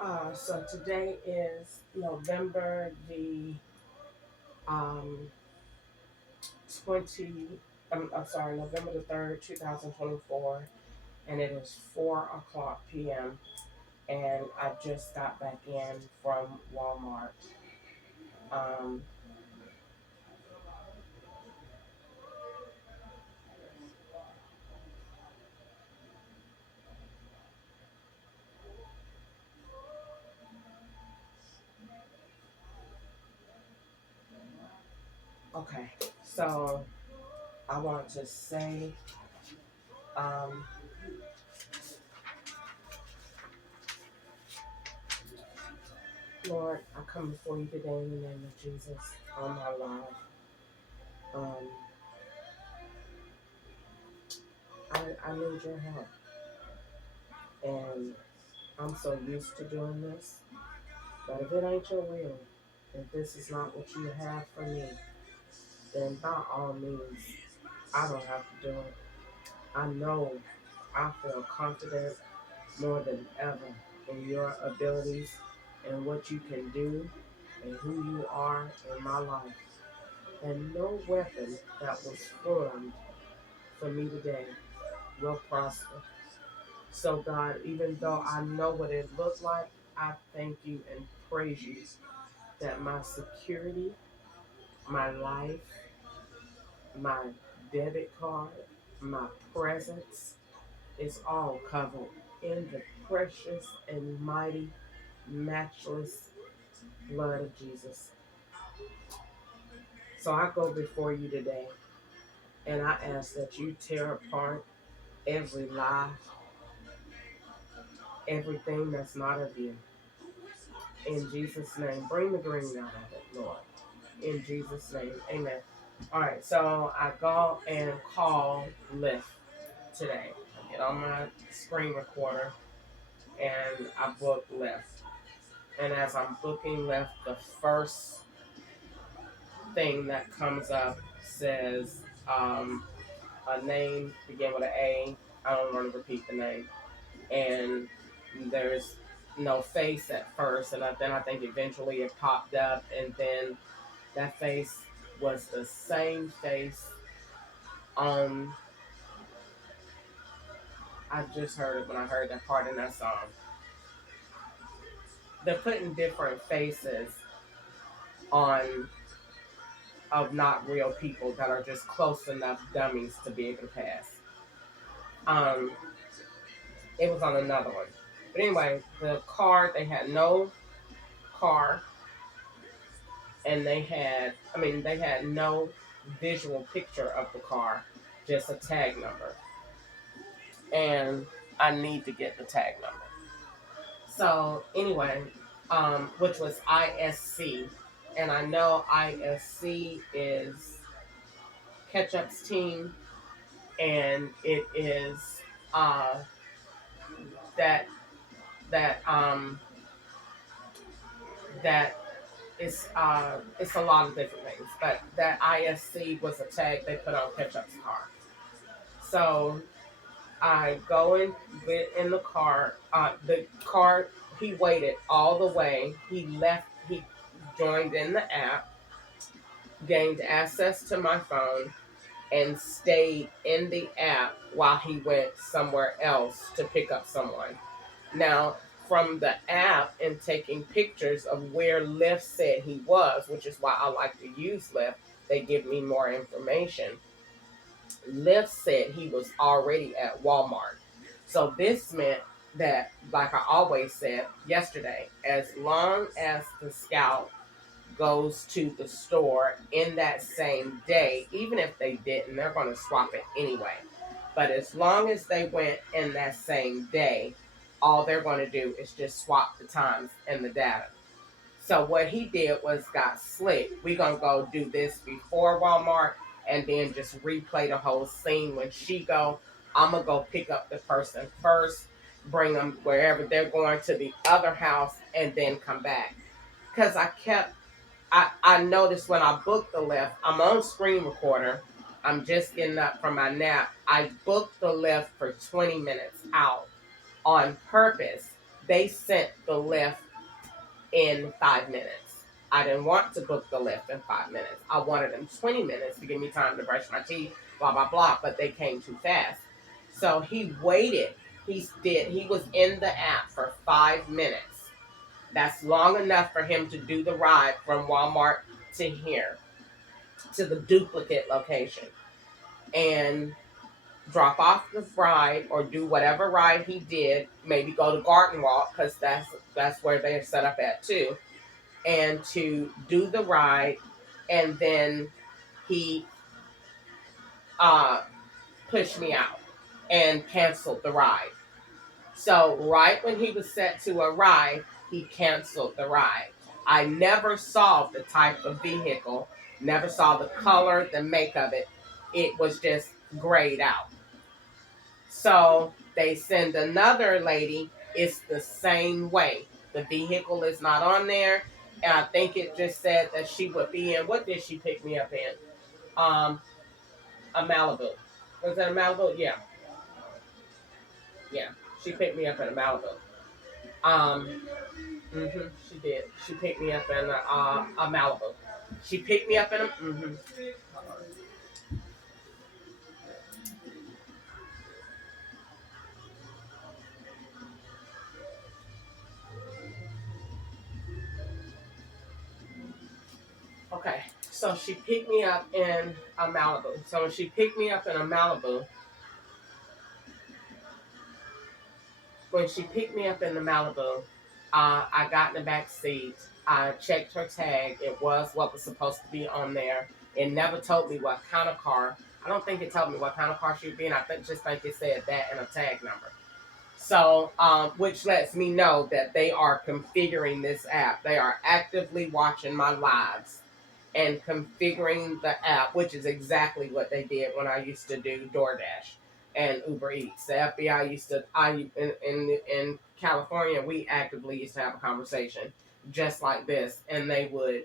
So today is November the um 20. I'm sorry, November the 3rd, 2024, and it is 4 o'clock p.m. And I just got back in from Walmart. Um, okay, so I want to say, um, Lord, I come before you today in the name of Jesus on my life. Um, I need your help, and I'm so used to doing this. But if it ain't your will, if this is not what you have for me, then by all means, I don't have to do it. I know I feel confident more than ever in your abilities and what you can do and who you are in my life. And no weapon that was formed for me today will prosper. So, God, even though I know what it looked like, I thank you and praise you that my security, my life, my debit card, my presence is all covered in the precious and mighty, matchless blood of Jesus. So I go before you today and I ask that you tear apart every lie, everything that's not of you. In Jesus' name, bring the green out of it, Lord. In Jesus' name, amen. All right, so I go and call Lyft today. I get on my screen recorder and I book Lyft. And as I'm booking Lyft, the first thing that comes up says a name begin with an A. I don't want to repeat the name. And there's no face at first, and then I think eventually it popped up, and then that face was the same face on. I just heard it when I heard that part in that song. They're putting different faces on of not real people that are just close enough dummies to be able to pass. Um, it was on another one, but anyway, the car they had no car, and they had no visual picture of the car, just a tag number, and I need to get the tag number. So anyway, which was ISC, and I know ISC is Ketchup's team, and it is uh, that that that it's a lot of different things, but that ISC was a tag they put on Ketchup's car. So I go and get in the car. The car, he waited all the way. He left. He joined in the app, gained access to my phone, and stayed in the app while he went somewhere else to pick up someone. Now, from the app and taking pictures of where Lyft said he was, which is why I like to use Lyft, they give me more information. Lyft said he was already at Walmart. So this meant that, like I always said yesterday, as long as the scout goes to the store in that same day, even if they didn't, they're going to swap it anyway. But as long as they went in that same day, all they're going to do is just swap the times and the data. So what he did was got slick. We're going to go do this before Walmart and then just replay the whole scene when she go. I'm going to go pick up the person first, bring them wherever they're going to the other house, and then come back. Because I noticed when I booked the Lyft, I'm on screen recorder. I'm just getting up from my nap. I booked the Lyft for 20 minutes out on purpose they sent the lift in 5 minutes. I didn't want to book the lift in 5 minutes. I wanted them 20 minutes to give me time to brush my teeth, blah, blah, blah, but they came too fast. So he waited. He was in the app for 5 minutes. That's long enough for him to do the ride from Walmart to here, to the duplicate location, and drop off the ride or do whatever ride he did. Maybe go to Garden Walk because that's where they're set up at too, and to do the ride, and then he uh, pushed me out and canceled the ride. So right when he was set to arrive, he canceled the ride. I never saw the type of vehicle, never saw the color, the make of it. It was just grayed out. So they send another lady. It's the same way. The vehicle is not on there. And I think it just said that she would be in. What did she pick me up in? Um, a Malibu. Was that a Malibu? Yeah. Yeah. She picked me up in a Malibu. Um, she did. She picked me up in a Malibu. She picked me up in a. Okay, so she picked me up in a Malibu. So when she picked me up in a Malibu, I got in the back seat. I checked her tag. It was what was supposed to be on there. It never told me what kind of car. I don't think it told me what kind of car she would be in. Just think it said that and a tag number. So, which lets me know that they are configuring this app. They are actively watching my lives and configuring the app, which is exactly what they did when I used to do DoorDash and Uber Eats. The FBI used to, in California, we actively used to have a conversation just like this, and they would,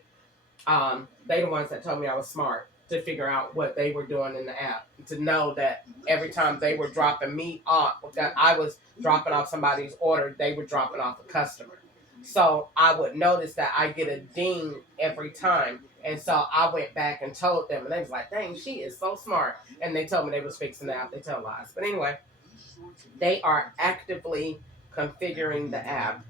they the ones that told me I was smart to figure out what they were doing in the app, to know that every time they were dropping me off, that I was dropping off somebody's order, they were dropping off a customer. So I would notice that I get a ding every time. And so I went back and told them, and they was like, dang, she is so smart. And they told me they was fixing the app. They tell lies. But anyway, they are actively configuring the app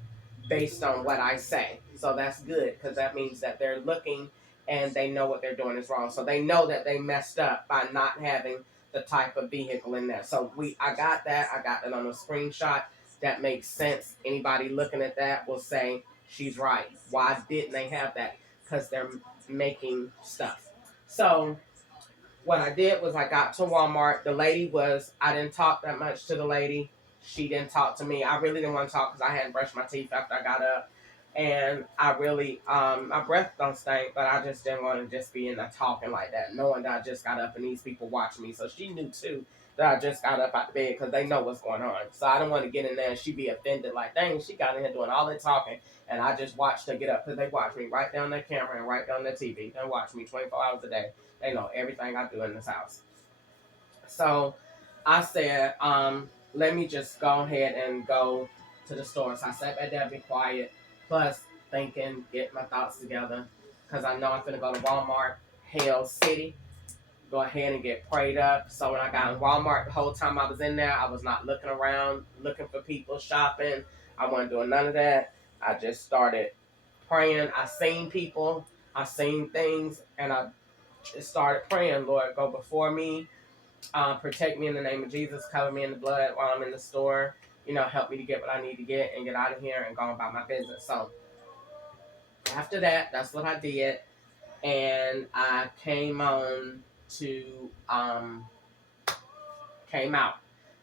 based on what I say. So that's good because that means that they're looking and they know what they're doing is wrong. So they know that they messed up by not having the type of vehicle in there. So I got that. I got that on a screenshot. That makes sense. Anybody looking at that will say she's right. Why didn't they have that? Because they're making stuff. So what I did was I got to Walmart. I didn't talk that much to the lady. She didn't talk to me. I really didn't want to talk because I hadn't brushed my teeth after I got up. And I really, my breath don't stink, but I just didn't want to just be in there talking like that, knowing that I just got up and these people watch me. So she knew too that I just got up out of bed because they know what's going on. So I didn't want to get in there and she be offended like, dang, she got in here doing all that talking. And I just watched her get up because they watch me right down their camera and right down their TV. They watch me 24 hours a day. They know everything I do in this house. So I said, let me just go ahead and go to the store. So I sat back there, be quiet, plus thinking, get my thoughts together, because I know I'm going to go to Walmart, Hell City, go ahead and get prayed up. So when I got in Walmart, the whole time I was in there, I was not looking around, looking for people, shopping. I wasn't doing none of that. I just started praying. I seen people, I seen things, and I just started praying, Lord, go before me, protect me in the name of Jesus, cover me in the blood while I'm in the store, help me to get what I need to get and get out of here and go about my business. So after that, that's what I did. And I came out.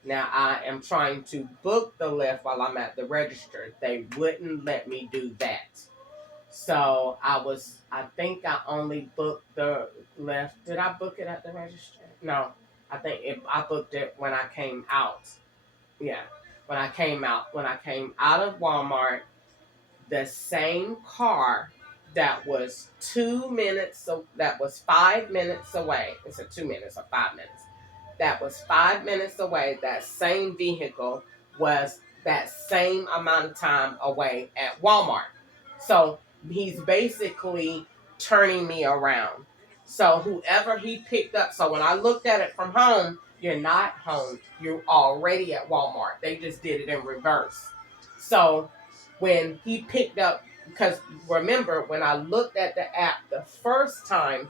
Now I am trying to book the lift while I'm at the register. They wouldn't let me do that. So I think I only booked the lift. Did I book it at the register? No, I booked it when I came out. Yeah, when I came out. When I came out of Walmart, the same car that was 2 minutes, so that was 5 minutes away. It's a 2 minutes or 5 minutes. That was 5 minutes away. That same vehicle was that same amount of time away at Walmart. So he's basically turning me around. So whoever he picked up, so when I looked at it from home, you're not home. You're already at Walmart. They just did it in reverse. So when he picked up, because remember, when I looked at the app the first time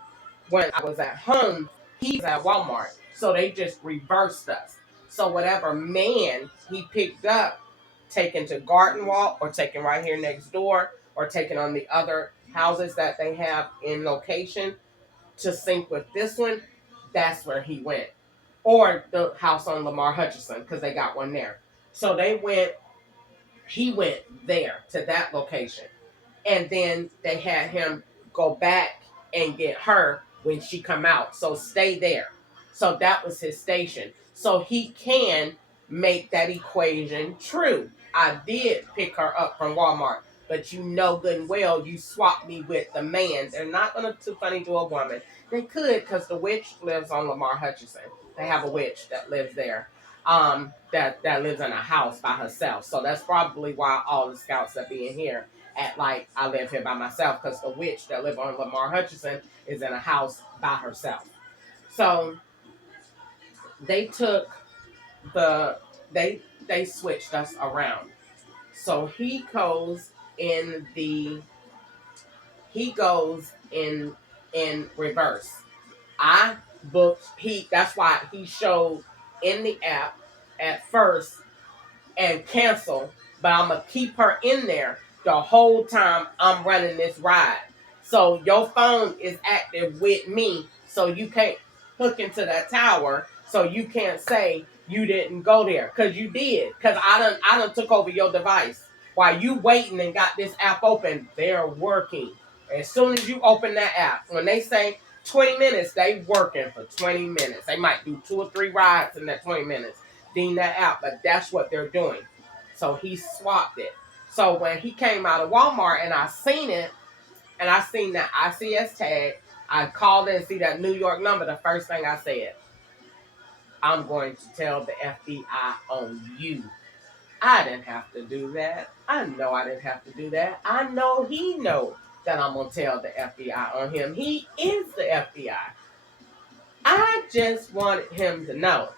when I was at home, he was at Walmart. So they just reversed us. So whatever man he picked up, taken to Garden Walk or taken right here next door or taken on the other houses that they have in location to sync with this one, that's where he went. Or the house on Lamar Hutchinson, because they got one there. So he went there to that location. And then they had him go back and get her when she come out. So stay there. So that was his station. So he can make that equation true. I did pick her up from Walmart, but you know good and well you swapped me with the man. They're not going to too funny to a woman. They could, because the witch lives on Lamar Hutchinson. They have a witch that lives there. That lives in a house by herself. So that's probably why all the scouts are being here at like I live here by myself, because the witch that live on Lamar Hutchinson is in a house by herself. So they took the they switched us around. So he goes in reverse. I booked that's why he showed in the app at first and cancel, but I'm gonna keep her in there the whole time I'm running this ride. So your phone is active with me, so you can't hook into that tower, so you can't say you didn't go there, cause you did, cause I done took over your device while you waiting and got this app open. They're working. As soon as you open that app, when they say 20 minutes, they working for 20 minutes. They might do 2 or 3 rides in that 20 minutes. Deem that out, but that's what they're doing. So he swapped it. So when he came out of Walmart and I seen it, and I seen that ICS tag, I called in and see that New York number. The first thing I said, I'm going to tell the FBI on you. I didn't have to do that. I know I didn't have to do that. I know he knows that I'm going to tell the FBI on him. He is the FBI. I just wanted him to know.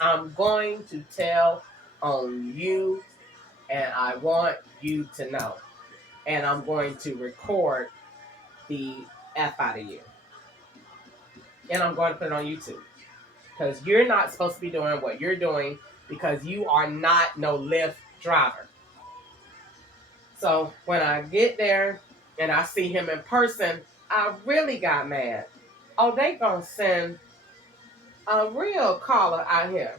I'm going to tell on you, and I want you to know. And I'm going to record the F out of you. And I'm going to put it on YouTube. Because you're not supposed to be doing what you're doing, because you are not no Lyft driver. So when I get there and I see him in person, I really got mad. Oh, they gonna send a real caller out here.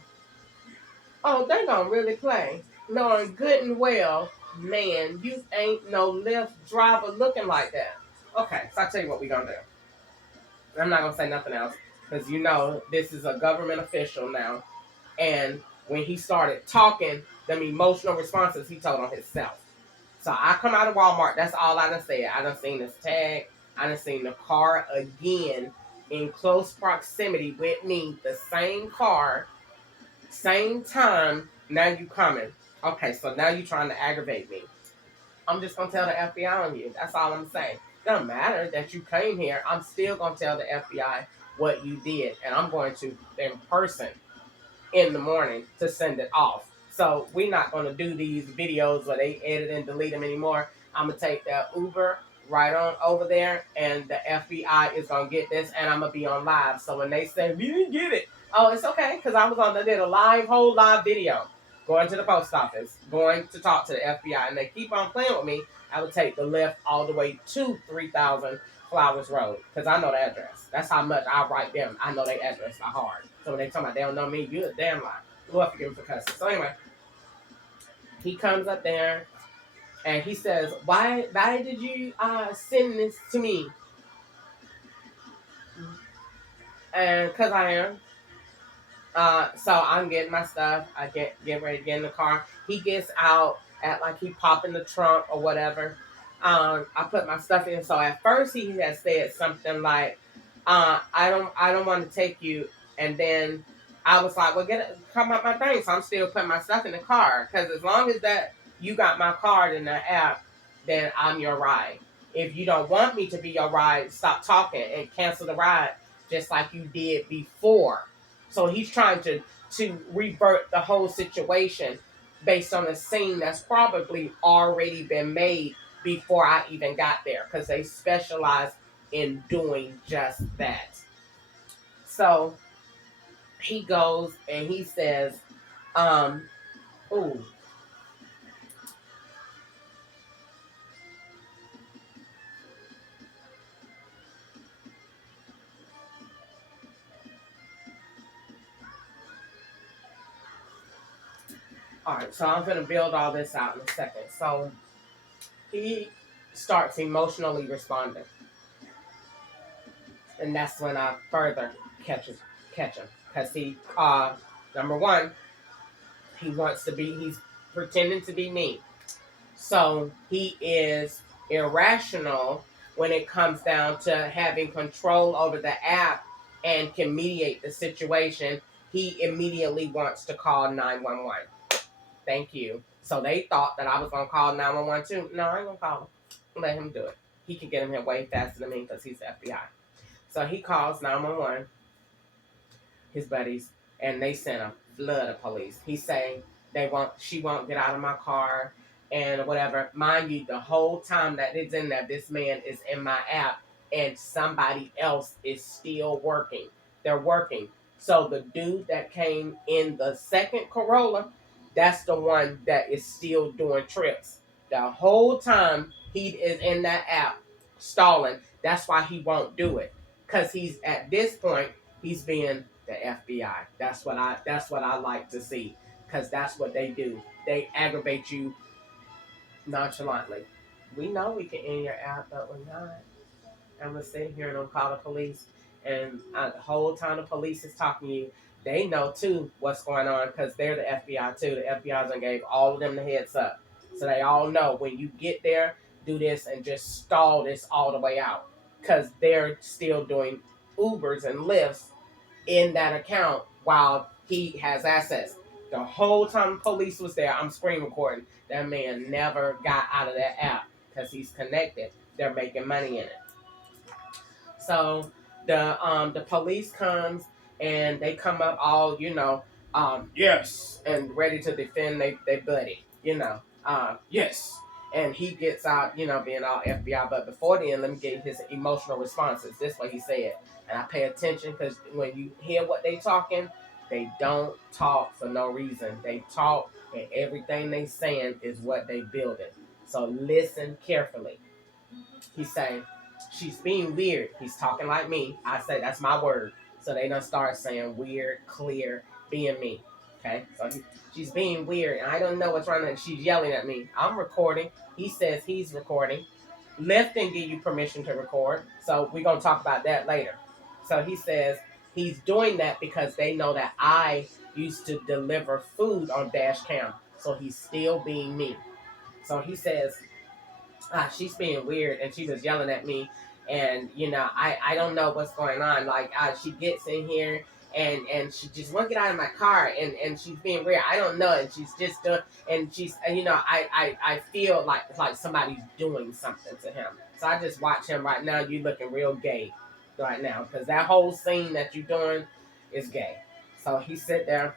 Oh, they gonna really play. Knowing good and well, man, you ain't no Lyft driver looking like that. Okay, so I'll tell you what we gonna do. I'm not gonna say nothing else, because you know this is a government official now. And when he started talking, them emotional responses he told on himself. So I come out of Walmart, that's all I done said. I done seen this tag, I done seen the car again in close proximity with me, the same car, same time. Now you coming. Okay, so now you trying to aggravate me. I'm just gonna tell the FBI on you. That's all I'm saying. It doesn't matter that you came here. I'm still gonna tell the FBI what you did, and I'm going to in person in the morning to send it off. So we're not gonna do these videos where they edit and delete them anymore. I'm gonna take that Uber right on over there, and the FBI is gonna get this, and I'm gonna be on live. So when they say we didn't get it, oh, it's okay, because I was on. They did a whole live video, going to the post office, going to talk to the FBI, and they keep on playing with me. I would take the Lyft all the way to 3000 Flowers Road, because I know the address. That's how much I write them. I know their address by heart. So when they talk about they don't know me, you a damn lie. Lord forgive me for cussing. So anyway, he comes up there and he says, why did you send this to me? And because I am. So I'm getting my stuff. I get ready to get in the car. He gets out, at like he pop in the trunk or whatever. I put my stuff in. So at first he had said something like, I don't want to take you. And then I was like, well, come up my thing. So I'm still putting my stuff in the car. Because as long as that you got my card in the app, then I'm your ride. If you don't want me to be your ride, stop talking and cancel the ride just like you did before. So he's trying to revert the whole situation based on a scene that's probably already been made before I even got there, because they specialize in doing just that. So he goes and he says, ooh, all right, so I'm going to build all this out in a second. So he starts emotionally responding, and that's when I further catch him, because he, number one, he's pretending to be me. So he is irrational when it comes down to having control over the app and can mediate the situation. He immediately wants to call 911. Thank you. So they thought that I was going to call 911 too. No, I ain't going to call him. Let him do it. He can get him here way faster than me because he's the FBI. So he calls 911, his buddies, and they sent a flood of police. He's saying she won't get out of my car and whatever. Mind you, the whole time that it's in there, this man is in my app and somebody else is still working. They're working. So the dude that came in the second Corolla, that's the one that is still doing trips. The whole time he is in that app stalling. That's why he won't do it. Because he's at this point, he's being the FBI. That's what I like to see, because that's what they do. They aggravate you nonchalantly. We know we can end your app, but we're not. I'm gonna sit here and I'm call the police, and the whole time the police is talking to you, they know too what's going on because they're the FBI too. The FBI done gave all of them the heads up, so they all know when you get there, do this and just stall this all the way out, because they're still doing Ubers and Lyfts in that account while he has access. The whole time the police was there, I'm screen recording. That man never got out of that app because he's connected. They're making money in it. So the police comes and they come up all, yes, and ready to defend they buddy, yes. And he gets out, being all FBI. But before then, let me get his emotional responses. This is what he said. And I pay attention because when you hear what they talking, they don't talk for no reason. They talk and everything they saying is what they building. So listen carefully. He's saying, she's being weird. He's talking like me. I say that's my word. So they done start saying weird, clear, being me. Okay? So she's being weird. And I don't know what's wrong. She's yelling at me. I'm recording. He says he's recording. Lyft didn't give you permission to record. So we're going to talk about that later. So he says he's doing that because they know that I used to deliver food on dash cam. So he's still being me. So he says, she's being weird and she was yelling at me, and I don't know what's going on. Like she gets in here and she just won't get out of my car, and she's being weird. I don't know, and she's just doing, and she's I feel like somebody's doing something to him. So I just watch him right now. You looking real gay right now because that whole scene that you're doing is gay. So he sit there.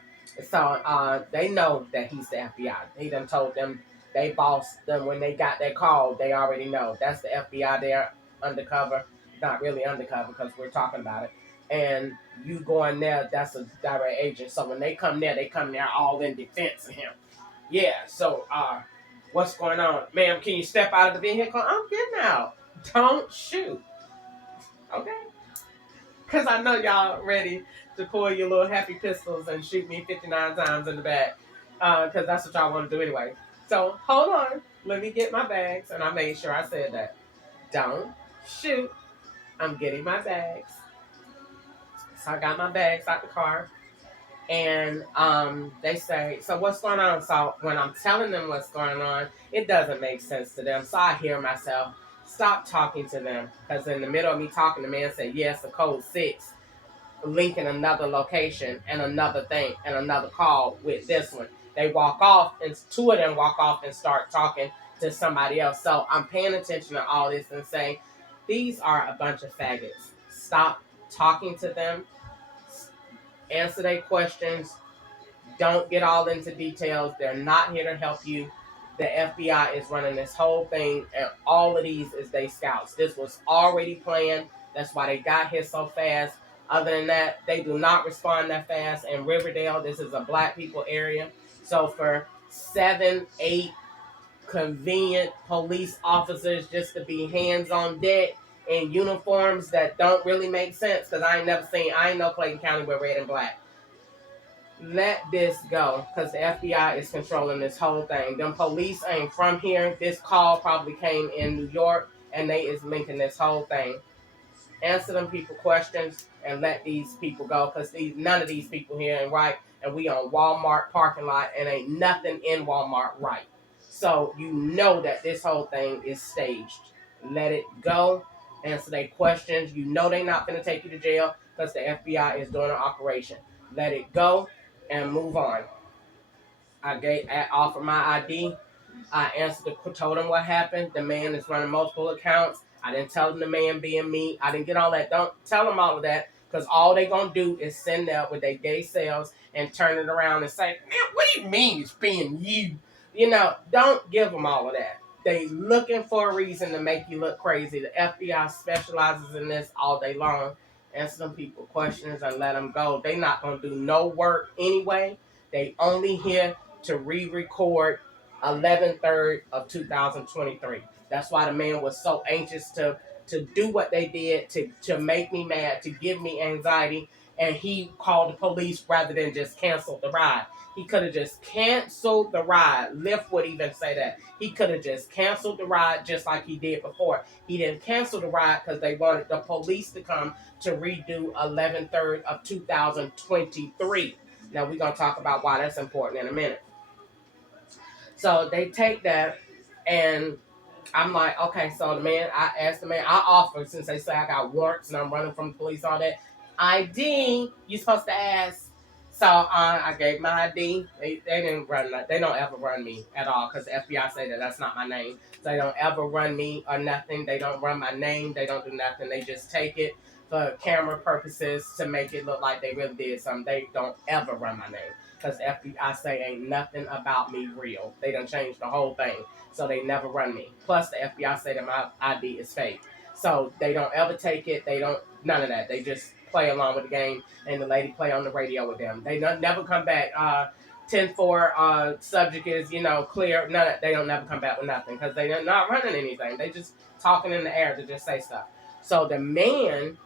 So they know that he's the FBI. He done told them, they bossed them when they got that call. They already know that's the FBI. They're undercover, not really undercover because we're talking about it. And you going there, that's a direct agent. So when they come there all in defense of him. Yeah. So what's going on, ma'am? Can you step out of the vehicle? I'm getting out. Don't shoot. Okay. Because I know y'all ready to pull your little happy pistols and shoot me 59 times in the back. Because that's what y'all want to do anyway. So hold on. Let me get my bags. And I made sure I said that. Don't shoot. I'm getting my bags. So I got my bags out the car. And they say, so what's going on? So when I'm telling them what's going on, it doesn't make sense to them. So I hear myself stop talking to them. Because in the middle of me talking, the man said, yes, the code 6. linking another location and another thing and another call with this one. They walk off, and two of them walk off and start talking to somebody else. So I'm paying attention to all this and saying, these are a bunch of faggots. Stop talking to them. Answer their questions. Don't get all into details. They're not here to help you. The FBI is running this whole thing, and all of these is they scouts. This was already planned. That's why they got here so fast. Other than that, they do not respond that fast. In Riverdale, this is a black people area. So for 7, 8 convenient police officers just to be hands on deck in uniforms that don't really make sense, because I ain't know Clayton County with red and black. Let this go, because the FBI is controlling this whole thing. Them police ain't from here. This call probably came in New York, and they is linking this whole thing. Answer them people questions and let these people go, because none of these people here ain't right, and we on Walmart parking lot, and ain't nothing in Walmart right. So you know that this whole thing is staged. Let it go. Answer their questions. You know they not going to take you to jail because the FBI is doing an operation. Let it go and move on. I offered my ID. I told him what happened. The man is running multiple accounts. I didn't tell him the man being me. I didn't get all that. Don't tell him all of that, because all they gonna do is send up with their gay selves and turn it around and say, "Man, what do you mean it's being you?" Don't give them all of that. They looking for a reason to make you look crazy. The FBI specializes in this all day long. Answer them people questions and let them go. They not gonna do no work anyway. They only here to re-record 11/3 of 2023. That's why the man was so anxious to do what they did, to make me mad, to give me anxiety, and he called the police rather than just cancel the ride. He could have just canceled the ride. Lyft would even say that. He could have just canceled the ride just like he did before. He didn't cancel the ride because they wanted the police to come to redo 11/3 of 2023. Now we're going to talk about why that's important in a minute. So they take that, and I'm like, okay, so I asked the man, I offered, since they say I got warrants and I'm running from the police, all that, ID, you supposed to ask. So I gave my ID. They didn't run, they don't ever run me at all, because the FBI say that that's not my name. So they don't ever run me or nothing. They don't run my name. They don't do nothing. They just take it for camera purposes to make it look like they really did something. They don't ever run my name, because FBI say ain't nothing about me real. They done changed the whole thing. So they never run me. Plus, the FBI say that my ID is fake. So they don't ever take it. They don't, none of that. They just play along with the game, and the lady play on the radio with them. They never come back. 10-4 subject is, clear. None of, they don't never come back with nothing, because they're not running anything. They just talking in the air to just say stuff. So the man,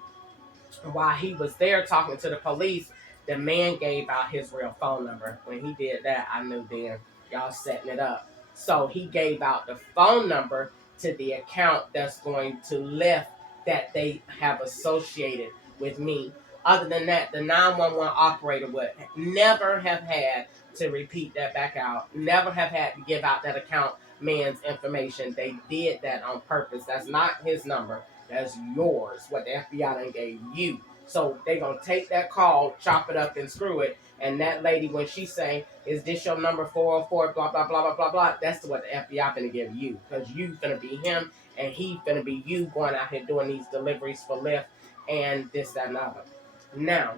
while he was there talking to the police, the man gave out his real phone number. When he did that, I knew then y'all setting it up. So he gave out the phone number to the account that's going to Lyft that they have associated with me. Other than that, the 911 operator would never have had to repeat that back out, never have had to give out that account man's information. They did that on purpose. That's not his number. That's yours, what the FBI done gave you. So they gonna take that call, chop it up and screw it. And that lady, when she say, "Is this your number 404, blah, blah, blah, blah, blah, blah," that's what the FBI finna give you. Because you finna be him, and he finna be you going out here doing these deliveries for Lyft and this, that, and other. Now,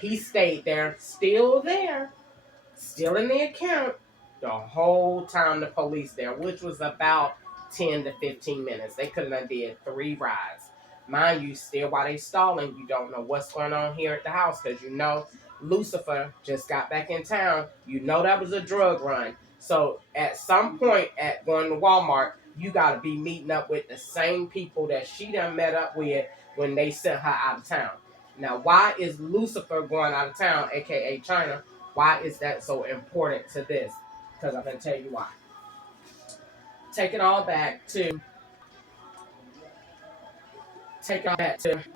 he stayed there, still in the account, the whole time the police there, which was about 10 to 15 minutes. They could have did 3 rides. Mind you, still while they stalling, you don't know what's going on here at the house, because Lucifer just got back in town. That was a drug run. So at some point at going to Walmart, you got to be meeting up with the same people that she done met up with when they sent her out of town. Now, why is Lucifer going out of town, aka China? Why is that so important to this? Because I'm going to tell you why. Take it all back to,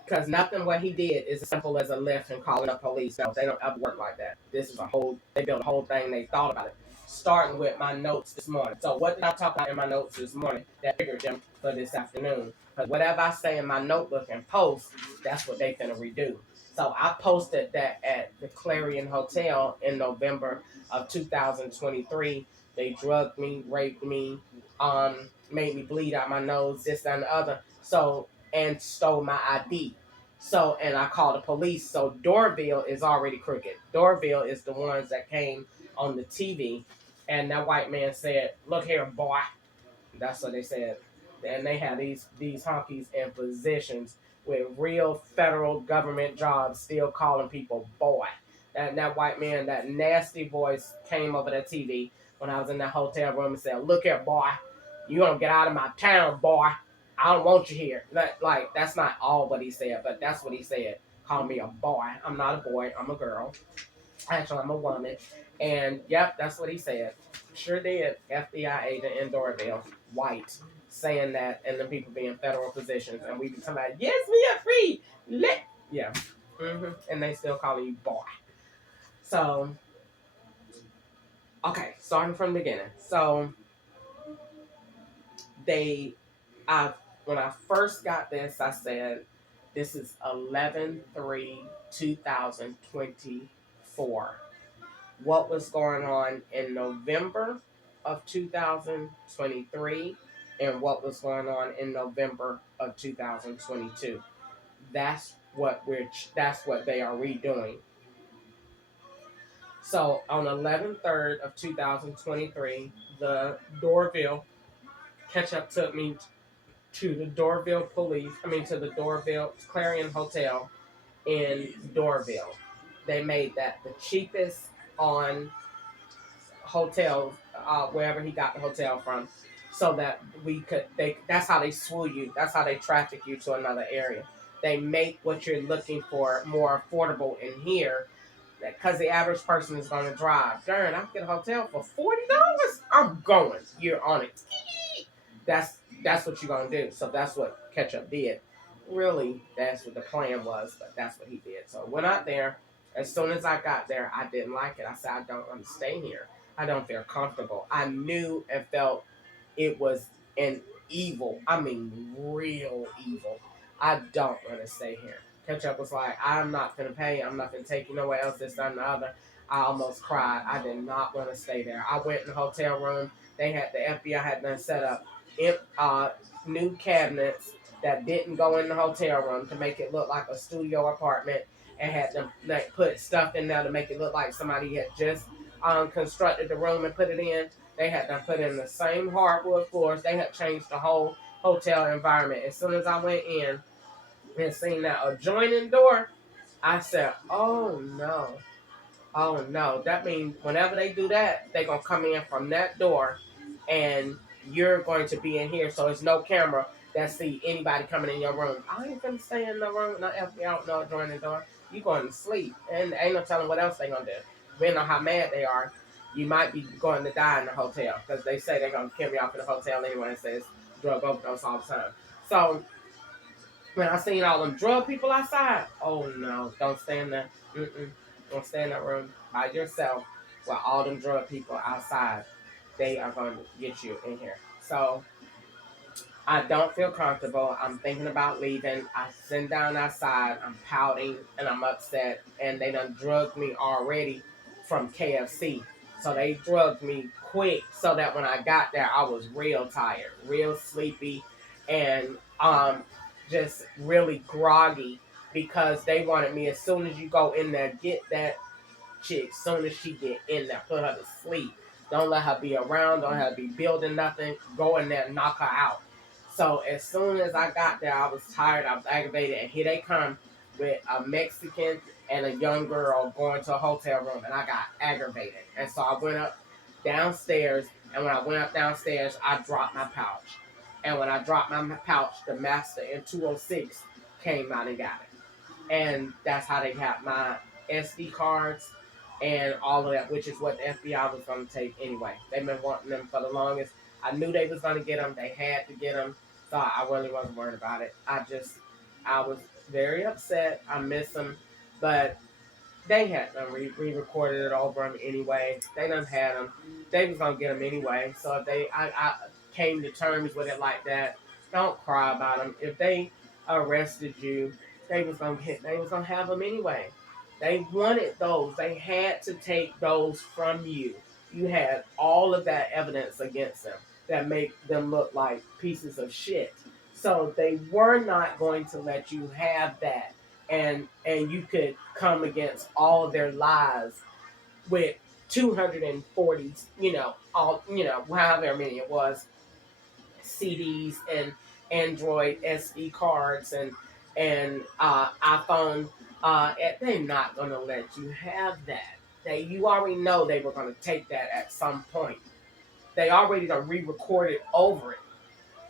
because nothing what he did is as simple as a lift and calling up police. No, they don't ever work like that. They built a whole thing, they thought about it. Starting with my notes this morning. So what did I talk about in my notes this morning that triggered them for this afternoon? Because whatever I say in my notebook and post, that's what they finna redo. So I posted that at the Clarion Hotel in November of 2023. They drugged me, raped me, made me bleed out my nose, this and the other. So and stole my ID. So and I called the police. So Dorville is already crooked. Dorville is the ones that came on the TV, and that white man said, "Look here, boy." That's what they said. And they had these honkies in positions with real federal government jobs still calling people boy. And that white man, that nasty voice came over the TV when I was in that hotel room and said, "Look here, boy, you gonna get out of my town, boy. I don't want you here." Like that's not all what he said, but that's what he said. Call me a boy. I'm not a boy, I'm a girl. Actually, I'm a woman. And yep, that's what he said. Sure did. FBI agent in Dorville, white, saying that, and the people being federal positions, and we be talking about, yes, we are free. Yeah. And they still calling you boy. So, okay, starting from the beginning. So, they, I, when I first got this, I said, this is 11/3/2024. What was going on in November of 2023 and what was going on in November of 2022. That's what they are redoing. So on 11/3 of 2023, the Dorville ketchup took me to the Dorville police. I mean to the Dorville Clarion Hotel in Dorville. They made that the cheapest on hotels, wherever he got the hotel from, so that we could. That's how they swoo you. That's how they traffic you to another area. They make what you're looking for more affordable in here, because the average person is going to drive. Darn, I can get a hotel for $40. I'm going. You're on it. That's what you're gonna do. So that's what Ketchup did. Really, that's what the plan was, but that's what he did. So I went out there. As soon as I got there, I didn't like it. I said, I don't want to stay here. I don't feel comfortable. I knew and felt it was an evil. I mean, real evil. I don't want to stay here. Ketchup was like, I'm not gonna pay. I'm not gonna take you nowhere else. This, that, and the other. I almost cried. I did not want to stay there. I went in the hotel room. They had the FBI had done set up uh, new cabinets that didn't go in the hotel room to make it look like a studio apartment, and had them like put stuff in there to make it look like somebody had just constructed the room and put it in. They had them put in the same hardwood floors. They had changed the whole hotel environment. As soon as I went in and seen that adjoining door, I said, "Oh no, oh no." That means whenever they do that, they're gonna come in from that door, and you're going to be in here. So it's no camera that see anybody coming in your room. I ain't gonna stay in the room, no FBI out, no adjoining door. You going to sleep, and ain't no telling what else they gonna do. Depending on how mad they are, you might be going to die in the hotel, because they say they're gonna kill me off in the hotel anyway. It says drug overdose all the time. So when I seen all them drug people outside, oh no, don't stay in there. Don't stay in that room by yourself while all them drug people outside. They are going to get you in here. So I don't feel comfortable. I'm thinking about leaving. I sit down outside. I'm pouting and I'm upset. And they done drugged me already from KFC. So they drugged me quick so that when I got there, I was real tired, real sleepy, and just really groggy, because they wanted me, as soon as you go in there, get that chick, as soon as she get in there, put her to sleep. Don't let her be around. Don't let her be building nothing. Go in there and knock her out. So as soon as I got there, I was tired. I was aggravated, and here they come with a Mexican and a young girl going to a hotel room, and I got aggravated. And so I went up downstairs, and when I went up downstairs, I dropped my pouch. And when I dropped my pouch, the master in 206 came out and got it. And that's how they got my SD cards and all of that, which is what the FBI was going to take anyway. They've been wanting them for the longest. I knew they was going to get them. They had to get them. So I really wasn't worried about it. I was very upset. I miss them. But they had them re-recorded it over them anyway. They done had them. They was going to get them anyway. So if I came to terms with it like that, don't cry about them. If they arrested you They was gonna have them anyway. They wanted those. They had to take those from you. You had all of that evidence against them that make them look like pieces of shit. So they were not going to let you have that, and you could come against all of their lies with 240, however many it was, CDs and Android SD cards and iPhone. They're not gonna let you have that. You already know they were gonna take that at some point. They already done re-recorded over it,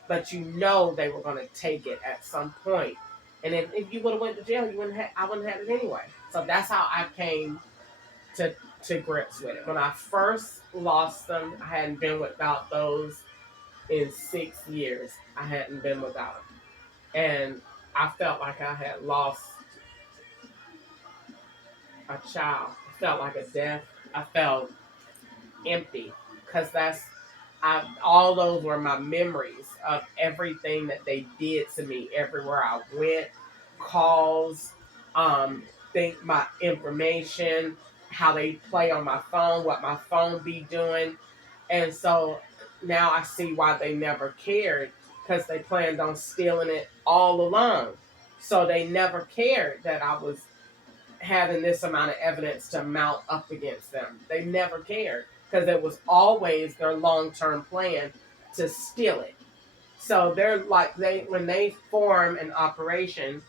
but you know they were gonna take it at some point. And if you would have went to jail, I wouldn't have it anyway. So that's how I came to to grips with it. When I first lost them, I hadn't been without those in 6 years. I hadn't been without them, and I felt like I had lost a child. I felt like a death. I felt empty because all those were my memories of everything that they did to me everywhere I went, calls, think my information, how they play on my phone, what my phone be doing. And so now I see why they never cared, because they planned on stealing it all along. So they never cared that I was having this amount of evidence to mount up against them. They never cared because it was always their long-term plan to steal it. So they're like when they form an operation,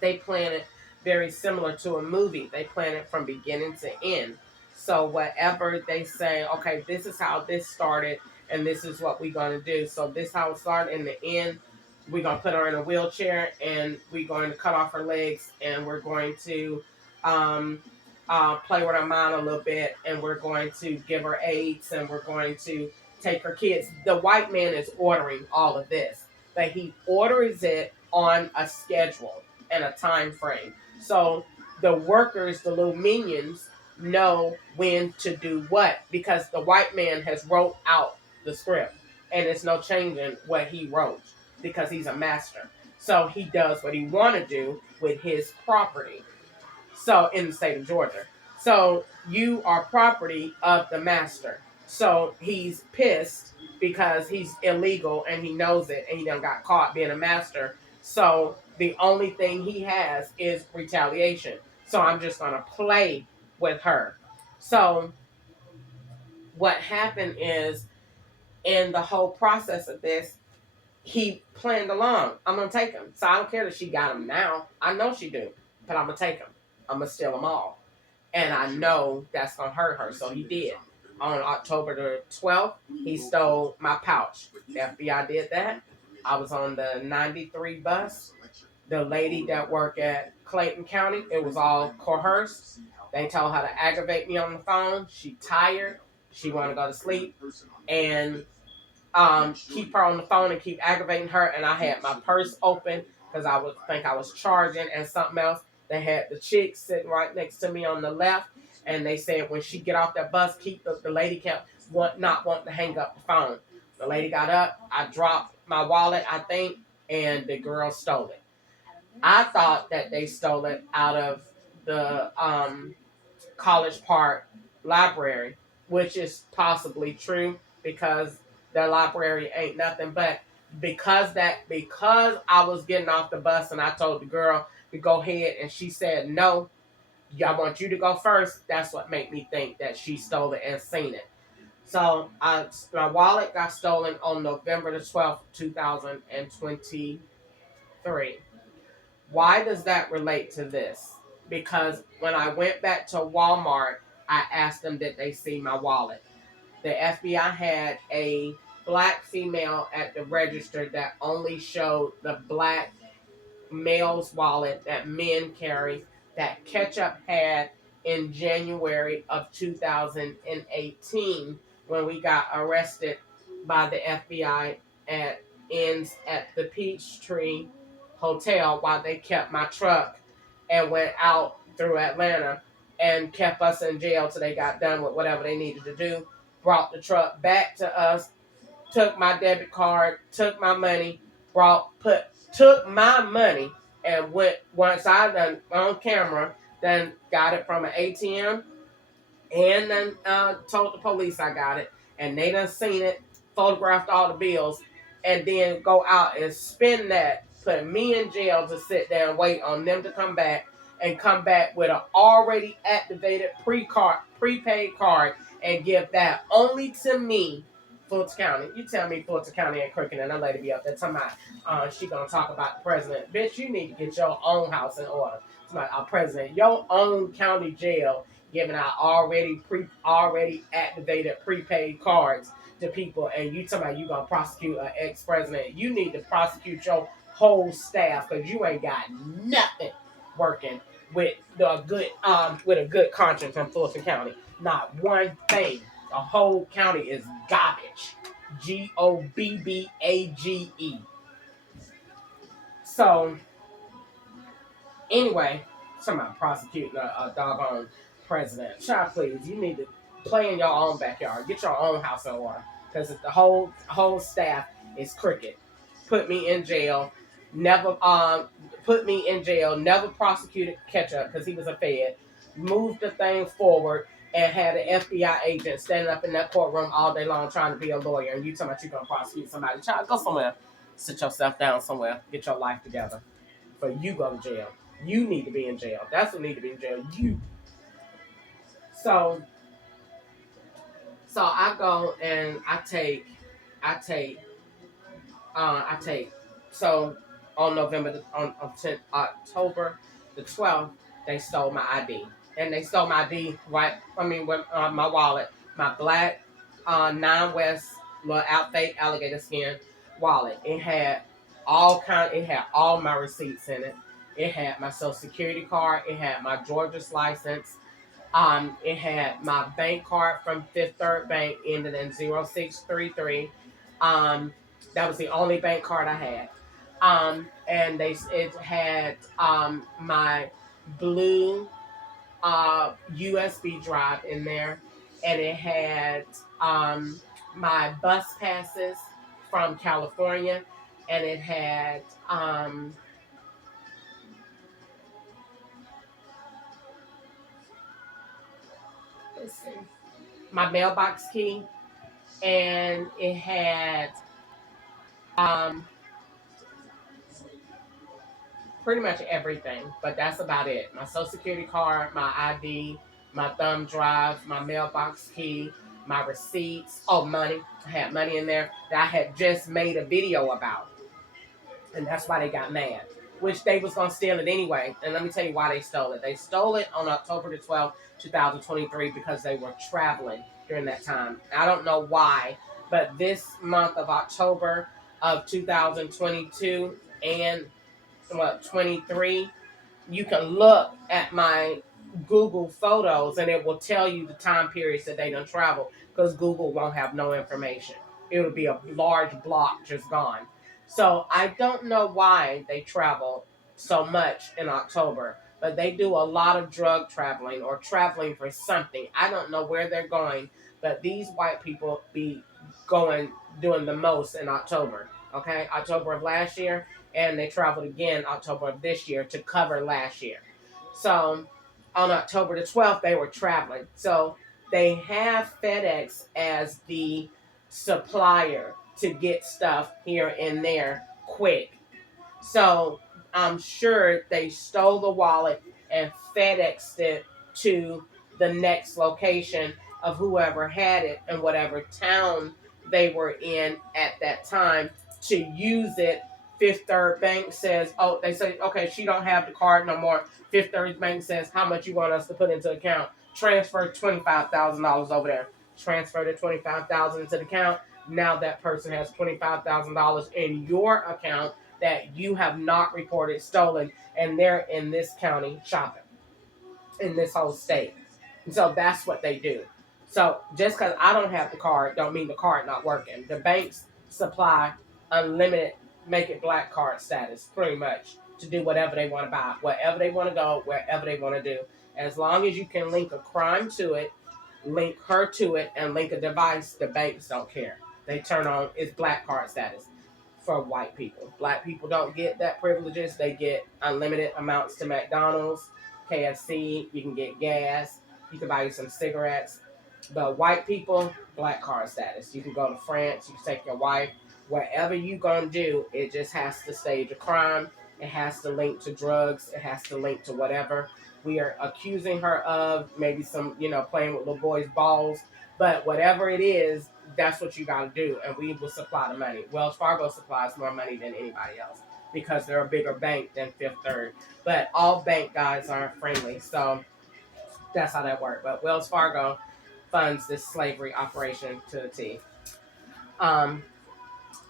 they plan it very similar to a movie. They plan it from beginning to end. So whatever they say, okay, this is how this started, and this is what we're gonna do. So this how it started. In the end, we're gonna put her in a wheelchair, and we're going to cut off her legs, and we're going to um, play with her mind a little bit, and we're going to give her AIDS, and we're going to take her kids. The white man is ordering all of this, but he orders it on a schedule and a time frame. So the workers, the little minions, know when to do what, because the white man has wrote out the script, and it's no changing what he wrote because he's a master. So he does what he want to do with his property. So in the state of Georgia. So you are property of the master. So he's pissed because he's illegal and he knows it, and he done got caught being a master. So the only thing he has is retaliation. So I'm just gonna play with her. So what happened is, in the whole process of this, he planned along. I'm gonna take him. So I don't care that she got him now. I know she do, but I'm gonna take him. I'm gonna steal them all, and I know that's gonna hurt her. So he did. On October the 12th, he stole my pouch. The FBI did that. I was on the 93 bus. The lady that worked at Clayton County, it was all coerced. They told her to aggravate me on the phone. She tired. She wanted to go to sleep, and keep her on the phone and keep aggravating her. And I had my purse open because I would think I was charging and something else. They had the chick sitting right next to me on the left, and they said when she get off that bus, the lady kept not wanting to hang up the phone. The lady got up. I dropped my wallet, I think, and the girl stole it. I thought that they stole it out of the College Park library, which is possibly true because their library ain't nothing. But because I was getting off the bus and I told the girl to go ahead and she said no, I want you to go first. That's what made me think that she stole it and seen it. So my wallet got stolen on November the 12th, 2023. Why does that relate to this? Because when I went back to Walmart, I asked them did they see my wallet. The FBI had a black female at the register that only showed the black male's wallet that men carry that Ketchup had in January of 2018 when we got arrested by the FBI at at the Peachtree Hotel while they kept my truck and went out through Atlanta and kept us in jail till they got done with whatever they needed to do. Brought the truck back to us, took my debit card, took my money, took my money and went once I done on camera, then got it from an ATM, and then told the police I got it, and they done seen it, photographed all the bills, and then go out and spend that, put me in jail to sit there and wait on them to come back, and come back with an already activated prepaid card, and give that only to me, Fulton County. You tell me Fulton County ain't crooked, and that lady be up there talking about she gonna talk about the president. Bitch, you need to get your own house in order. It's like our president, your own county jail giving out already activated prepaid cards to people, and you talking about you gonna prosecute an ex-president. You need to prosecute your whole staff, because you ain't got nothing working with a good conscience from Fulton County. Not one thing. The whole county is garbage. GOBBAGE. So anyway, somebody prosecuting a doggone president. Child, please, you need to play in your own backyard. Get your own house in order, because the whole staff is crooked. Put me in jail. Never put me in jail. Never prosecuted Ketchup because he was a Fed. Moved the thing forward and had an FBI agent standing up in that courtroom all day long trying to be a lawyer. And you talking about you gonna prosecute somebody? Child, go somewhere. Sit yourself down somewhere. Get your life together. But you go to jail. You need to be in jail. That's what need to be in jail. You. So I go and I take. So on October the 12th, they stole my ID, and they stole my ID. Right? I mean, with my wallet, my black 9 West little fake alligator skin wallet. It had It had all my receipts in it. It had my social security card. It had my Georgia's license. It had my bank card from Fifth Third Bank ended in 0633. That was the only bank card I had. And it had my blue USB drive in there, and it had my bus passes from California, and it had let's see, my mailbox key, and it had um, pretty much everything, but that's about it. My social security card, my ID, my thumb drive, my mailbox key, my receipts. Oh, money. I had money in there that I had just made a video about. And that's why they got mad, which they was going to steal it anyway. And let me tell you why they stole it. They stole it on October the 12th, 2023, because they were traveling during that time. I don't know why, but this month of October of 2022 and 23, you can look at my Google photos and it will tell you the time periods that they done travel, because Google won't have no information. It will be a large block just gone. So I don't know why they travel so much in October, but they do a lot of drug traveling or traveling for something. I don't know where they're going, but these white people be doing the most in October. Okay, October of last year, and they traveled again October of this year to cover last year. So on October the 12th, they were traveling. So they have FedEx as the supplier to get stuff here and there quick. So I'm sure they stole the wallet and FedExed it to the next location of whoever had it in whatever town they were in at that time to use it. Fifth Third Bank says, oh, they say, okay, she don't have the card no more. Fifth Third Bank says, how much you want us to put into account? Transfer $25,000 over there. Transfer the $25,000 into the account. Now that person has $25,000 in your account that you have not reported stolen, and they're in this county shopping in this whole state. And so that's what they do. So just because I don't have the card don't mean the card not working. The banks supply unlimited make it black card status pretty much to do whatever they want to buy, wherever they want to go, wherever they want to do. As long as you can link a crime to it, link her to it, and link a device, the banks don't care. They turn on it's black card status. for white people. Black people don't get that privileges. They get unlimited amounts to McDonald's, KFC. You can get gas. You can buy you some cigarettes. But white people, black card status. You can go to France. You can take your wife. Whatever you gonna do, it just has to stage a crime. It has to link to drugs. It has to link to whatever we are accusing her of. Maybe some, playing with little boys' balls. But whatever it is, that's what you got to do, and we will supply the money. Wells Fargo supplies more money than anybody else because they're a bigger bank than Fifth Third. But all bank guys aren't friendly, so that's how that works. But Wells Fargo funds this slavery operation to the T.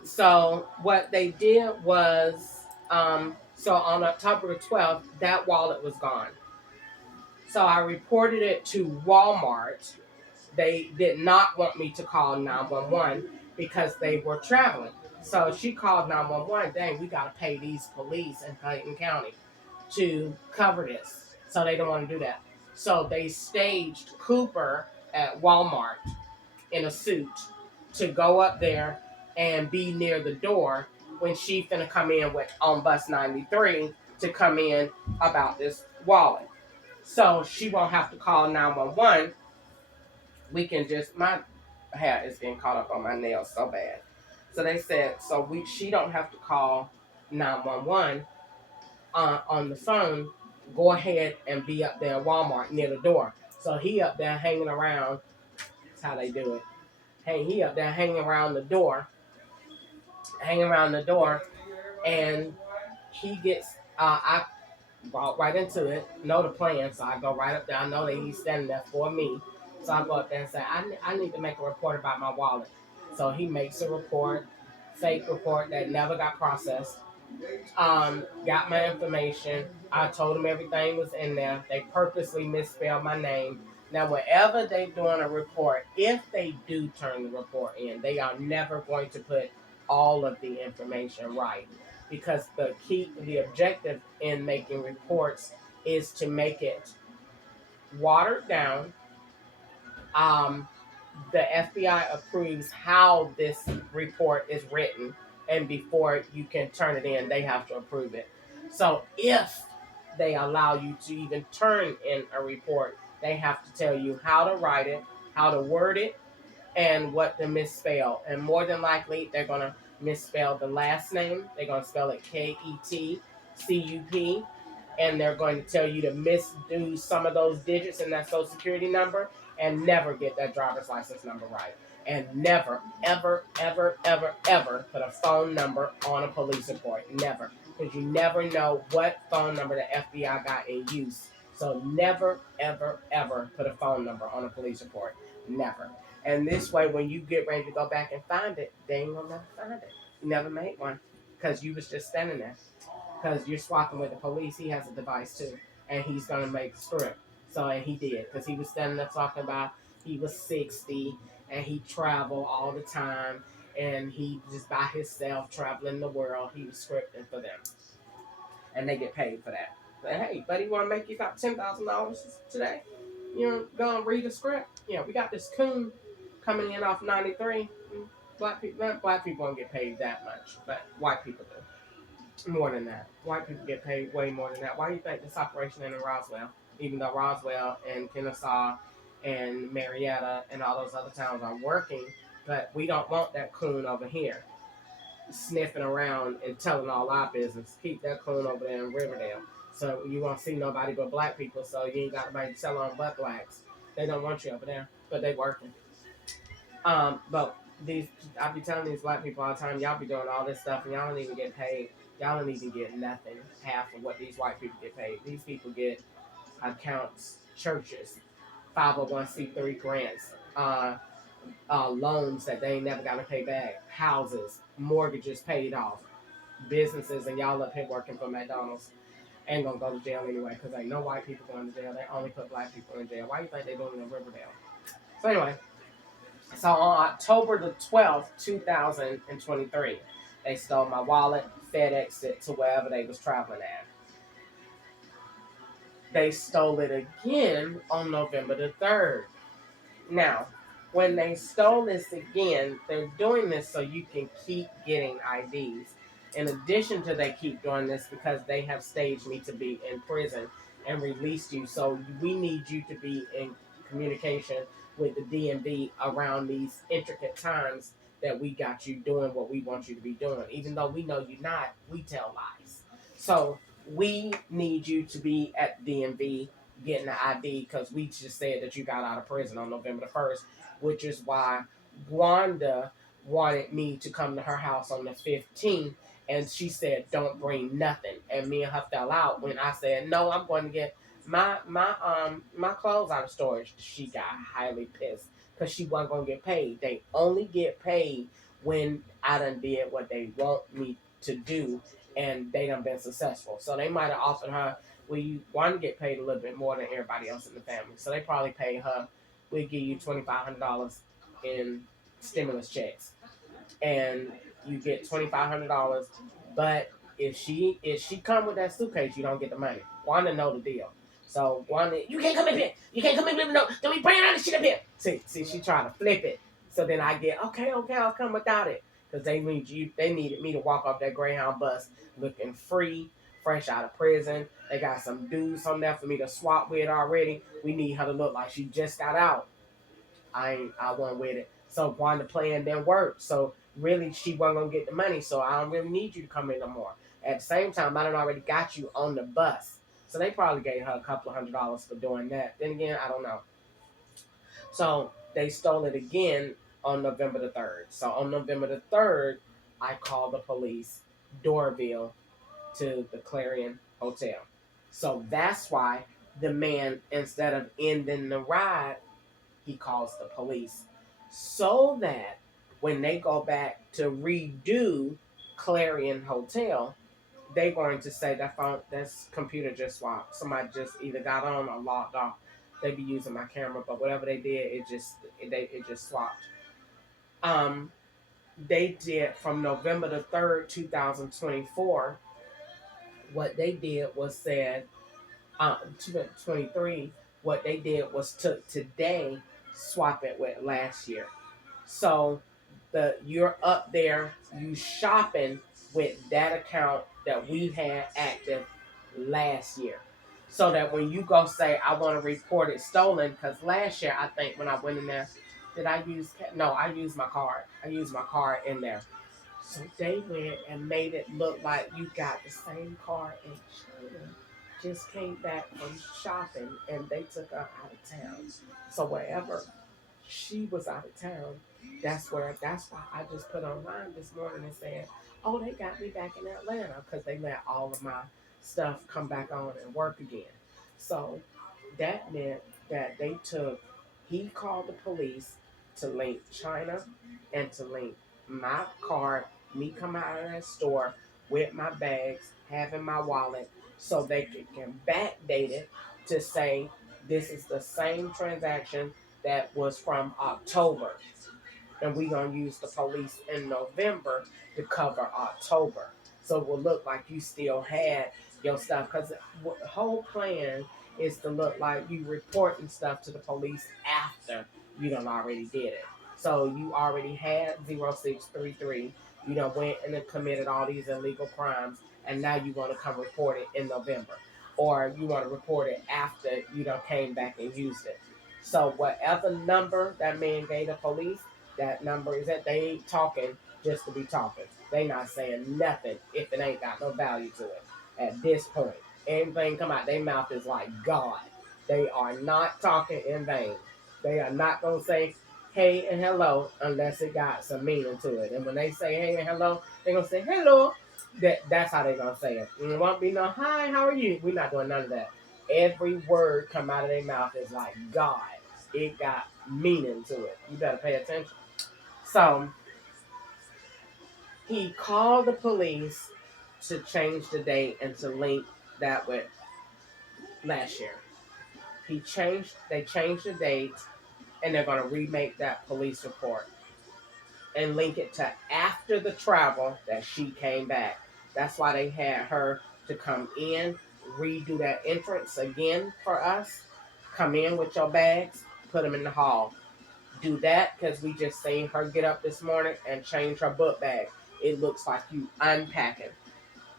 So what they did was, so on October 12th, that wallet was gone. So I reported it to Walmart. They did not want me to call 911 because they were traveling. So she called 911. Dang, we got to pay these police in Clayton County to cover this. So they don't want to do that. So they staged Cooper at Walmart in a suit to go up there and be near the door when she finna come in with on bus 93 to come in about this wallet. So she won't have to call 911. We can just, my hair is getting caught up on my nails so bad. So they said, she don't have to call 911 on the phone. Go ahead and be up there at Walmart near the door. So he up there hanging around. That's how they do it. Hey, he up there hanging around the door, and he gets. I walk right into it. Know the plan, so I go right up there. I know that he's standing there for me. So I go up there and say, I need to make a report about my wallet. So he makes a report, fake report that never got processed. Got my information. I told him everything was in there. They purposely misspelled my name. Now, whenever they're doing a report, if they do turn the report in, they are never going to put all of the information right. Because the objective in making reports is to make it watered down. The FBI approves how this report is written, and before you can turn it in, they have to approve it. So if they allow you to even turn in a report, they have to tell you how to write it, how to word it, and what to misspell. And more than likely, they're going to misspell the last name. They're going to spell it KETCUP. And they're going to tell you to misdo some of those digits in that social security number and never get that driver's license number right. And never, ever, ever, ever, ever put a phone number on a police report. Never. Because you never know what phone number the FBI got in use. So never, ever, ever put a phone number on a police report. Never. And this way, when you get ready to go back and find it, they ain't gonna never find it. You never made one because you was just standing there. Because you're swapping with the police, he has a device too, and he's gonna make a script. So, and he did, because he was standing there talking about he was 60 and he traveled all the time, and he just by himself traveling the world. He was scripting for them, and they get paid for that. But hey, buddy, want to make you about $10,000 today? Go and read the script. We got this coon coming in off 93. Black people don't get paid that much, but white people do. More than that. White people get paid way more than that. Why do you think this operation in Roswell, even though Roswell and Kennesaw and Marietta and all those other towns are working, but we don't want that coon over here sniffing around and telling all our business. Keep that coon over there in Riverdale. So you won't see nobody but black people, so you ain't got nobody to tell on but blacks. They don't want you over there, but they working. But I be telling these black people all the time, y'all be doing all this stuff and y'all don't even get paid. Y'all don't even get nothing, half of what these white people get paid. These people get accounts, churches, 501c3 grants, loans that they ain't never got to pay back, houses, mortgages paid off, businesses, and y'all up here working for McDonald's. Ain't gonna go to jail anyway because ain't no white people going to jail. They only put black people in jail. Why do you think they doing it in Riverdale? So anyway, so on October the 12th, 2023, they stole my wallet, FedExed it to wherever they was traveling at. They stole it again on November the 3rd. Now, when they stole this again, they're doing this so you can keep getting IDs. In addition to they keep doing this because they have staged me to be in prison and released you. So we need you to be in communication with the DMV around these intricate times that we got you doing what we want you to be doing. Even though we know you're not, we tell lies. So we need you to be at DMV getting the ID because we just said that you got out of prison on November the 1st, which is why Wanda wanted me to come to her house on the 15th. And she said, "Don't bring nothing." And me and her fell out when I said, "No, I'm going to get my clothes out of storage." She got highly pissed because she wasn't going to get paid. They only get paid when I done did what they want me to do, and they done been successful. So they might have offered her, "Well, you want to get paid a little bit more than everybody else in the family." So they probably paid her, "We'll give you $2,500 in stimulus checks, and you get $2,500. But if she come with that suitcase, you don't get the money." Wanda know the deal. So Wanda, "You can't come in here. You can't come in here. No, don't be bringing all this shit up here." See, she trying to flip it. So then I get, okay, I'll come without it because they needed me to walk off that Greyhound bus looking free, fresh out of prison. They got some dudes on there for me to swap with already. We need her to look like she just got out. I wasn't with it. So Wanda plan didn't work. So really she wasn't gonna get the money. So I don't really need you to come in no more. At the same time, I done already got you on the bus. So they probably gave her a couple of $100 for doing that. Then again, I don't know. So they stole it again on November the 3rd. So on November the 3rd, I called the police, Doraville, to the Clarion Hotel. So that's why the man, instead of ending the ride, he calls the police so that when they go back to redo Clarion Hotel, they're going to say that phone, this computer just swapped. Somebody just either got on or logged off. They be using my camera, but whatever they did, it just swapped. Um, they did from November the 3rd, 2024. What they did was said 23. What they did was took today, swap it with last year. So you're up there, you shopping with that account that we had active last year. So that when you go say, "I want to report it stolen," because last year I think when I went in there, did I use no, I used my card. I used my card in there. So they went and made it look like you got the same card in China. Just came back from shopping and they took her out of town. So wherever she was out of town, that's why I just put online this morning and said, "Oh, they got me back in Atlanta," because they let all of my stuff come back on and work again. So that meant that he called the police to link China and to link my card, me come out of that store with my bags, having my wallet, so they can backdate it to say this is the same transaction that was from October. And we're going to use the police in November to cover October. So it will look like you still had your stuff. Because the whole plan is to look like you reporting stuff to the police after you done already did it. So you already had 0633. You done went and then committed all these illegal crimes. And now you want to come report it in November. Or you want to report it after you done came back and used it. So whatever number that man gave the police, that number is that. They ain't talking just to be talking. They not saying nothing if it ain't got no value to it. At this point, anything come out their mouth is like God. They are not talking in vain. They are not gonna say hey and hello unless it got some meaning to it. And when they say hey and hello, they gonna say hello. That's how they gonna say it. It won't be no hi, how are you? We're not doing none of that. Every word come out of their mouth is like God. It got meaning to it. You better pay attention. So he called the police to change the date and to link that with last year. They changed the date and they're gonna remake that police report and link it to after the travel that she came back. That's why they had her to come in, redo that entrance again for us. Come in with your bags, put them in the hall. Do that because we just seen her get up this morning and change her book bag. It looks like you unpacking.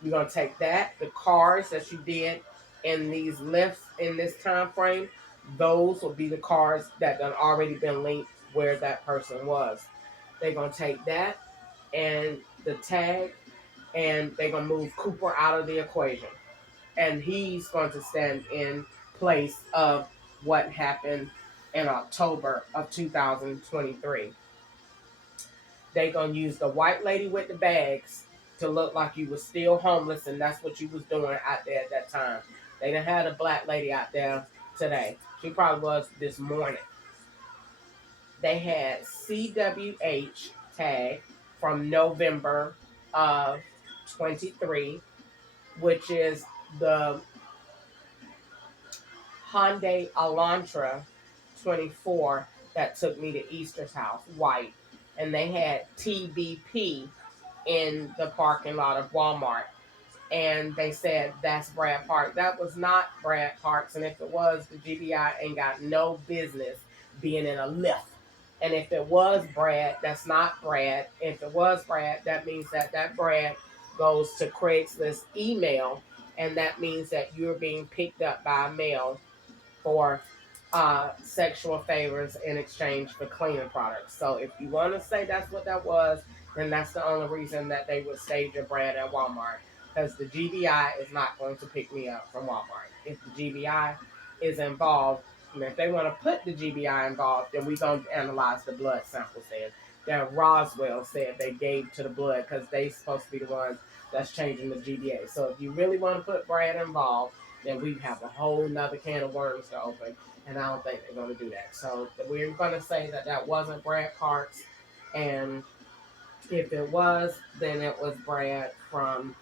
You're gonna take that, the cars that you did in these lifts in this time frame, those will be the cars that done already been linked where that person was. They're gonna take that and the tag and they're gonna move Cooper out of the equation. And he's going to stand in place of what happened in October of 2023. They gonna use the white lady with the bags to look like you was still homeless, and that's what you was doing out there at that time. They done had a black lady out there today. She probably was this morning. They had CWH tag from November of 23, which is the Hyundai Elantra 24 that took me to Easter's house, white. And they had TBP in the parking lot of Walmart. And they said that's Brad Park. That was not Brad Parks. And if it was, the GBI ain't got no business being in a lift. And if it was Brad, that's not Brad. If it was Brad, that means that Brad goes to Craigslist email. And that means that you're being picked up by a male for sexual favors in exchange for cleaning products. So if you want to say that's what that was, then that's the only reason that they would stage your brand at Walmart. Because the GBI is not going to pick me up from Walmart. If the GBI is involved, and if they want to put the GBI involved, then we're going to analyze the blood samples then. That Roswell said they gave to the blood because they supposed to be the ones that's changing the GBA. So if you really want to put Brad involved, then we have a whole nother can of worms to open, and I don't think they're going to do that. So we're going to say that that wasn't Brad Parks, and if it was, then it was Brad from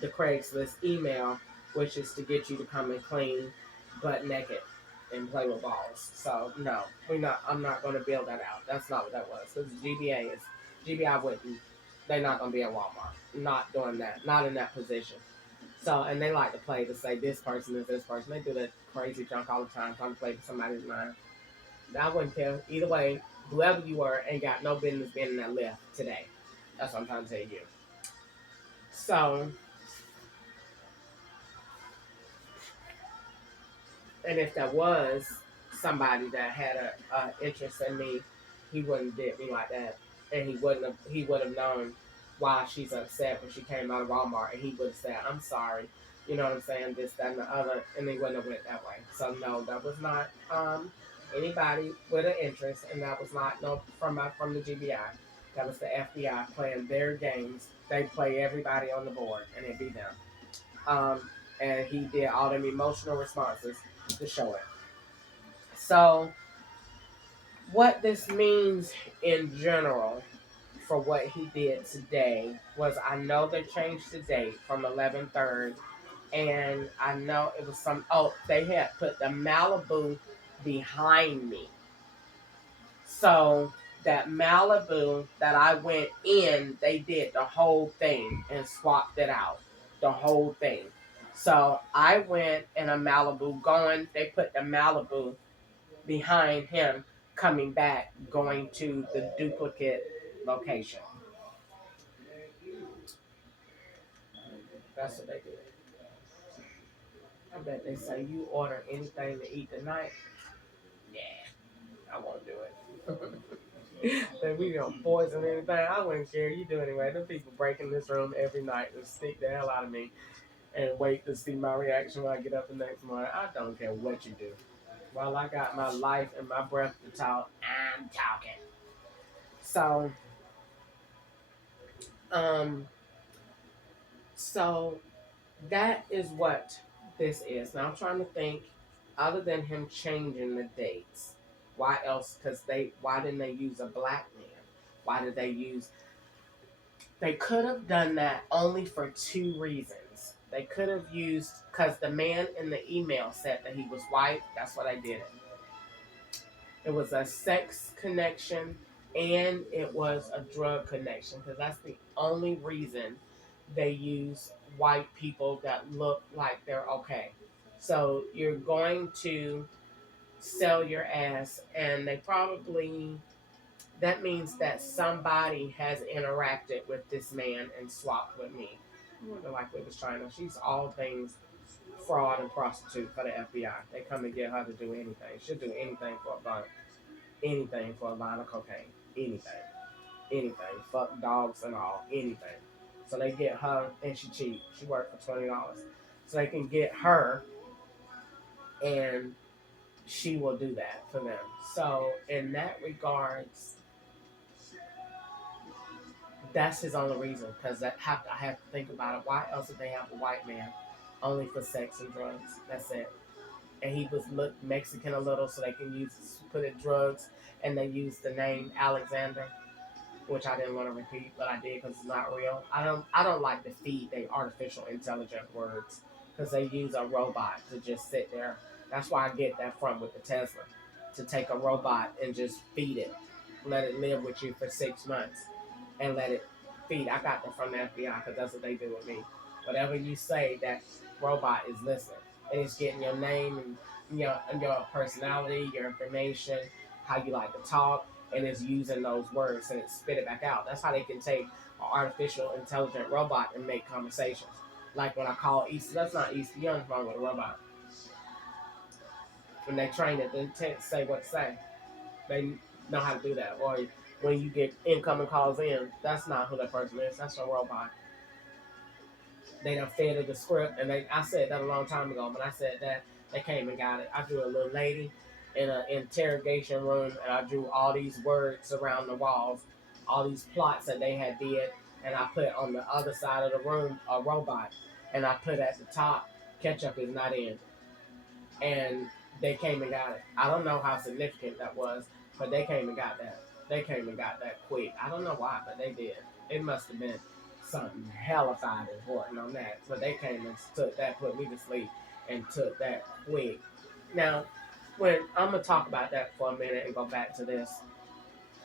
the Craigslist email, which is to get you to come and clean butt naked and play with balls. So no, we not. I'm not going to build that out. That's not what that was. Because GBA is GBI wouldn't. They're not going to be at Walmart. Not doing that. Not in that position. So, and they like to play to say this person is this person. They do that crazy junk all the time, trying to play to somebody's mind. I wouldn't care. Either way, whoever you were ain't got no business being in that lift today. That's what I'm trying to tell you. So, and if that was somebody that had a interest in me, he wouldn't did me like that, and he would have known why she's upset when she came out of Walmart, and he would have said, "I'm sorry," you know what I'm saying, this, that, and the other, and they wouldn't have went that way. So no, that was not anybody with an interest, and that was not no from the GBI. That was the FBI playing their games. They play everybody on the board, and it be them. And he did all them emotional responses to show it. So, what this means in general for what he did today was I know they changed the date from 11/3, and I know it was they had put the Malibu behind me. So, that Malibu that I went in, they did the whole thing and swapped it out. The whole thing. So I went in a Malibu going, they put the Malibu behind him coming back, going to the duplicate location. That's what they did. I bet they say you order anything to eat tonight. Yeah, I won't do it. Then we don't poison anything. I wouldn't care. You do anyway. Them people break in this room every night and stick the hell out of me and wait to see my reaction when I get up the next morning. I don't care what you do. While I got my life and my breath to talk, I'm talking. So, um, so that is what this is. Now I'm trying to think, other than him changing the dates, why else? Why didn't they use a black man? Why did they use? They could have done that only for two reasons. They could have used because the man in the email said that he was white. That's what I did it. It was a sex connection and it was a drug connection because that's the only reason they use white people that look like they're okay. So you're going to sell your ass, and they probably that means that somebody has interacted with this man and swapped with me. I wonder, like we was trying to. She's all things fraud and prostitute for the FBI. They come and get her to do anything. She'll do anything for a blunt, anything for a line of cocaine, anything, anything. Fuck dogs and all, anything. So they get her, and she cheap. She worked for $20, so they can get her, and she will do that for them. So in that regards, that's his only reason. Because I have to think about it. Why else would they have a white man only for sex and drugs? That's it. And he was look Mexican a little, so they can put in drugs, and they used the name Alexander, which I didn't want to repeat, but I did because it's not real. I don't like to feed they artificial intelligent words because they use a robot to just sit there. That's why I get that from with the Tesla, to take a robot and just feed it, let it live with you for 6 months, and let it feed. I got that from the FBI because that's what they do with me. Whatever you say, that robot is listening, and it's getting your name and your personality, your information, how you like to talk, and it's using those words and it spit it back out. That's how they can take an artificial intelligent robot and make conversations. Like when I call Easter, that's not Easter Young wrong with a robot. When they train it, they say what to say. They know how to do that. Or when you get incoming calls in, that's not who that person is. That's a robot. They done fed it the script, and I said that a long time ago. When I said that, they came and got it. I drew a little lady in an interrogation room, and I drew all these words around the walls, all these plots that they had did, and I put on the other side of the room a robot, and I put at the top, ketchup is not in, and they came and got it. I don't know how significant that was, but they came and got that. They came and got that quick. I don't know why, but they did. It must have been something hellified important on that. But they came and took that, put me to sleep, and took that quick. Now, when I'm gonna talk about that for a minute and go back to this.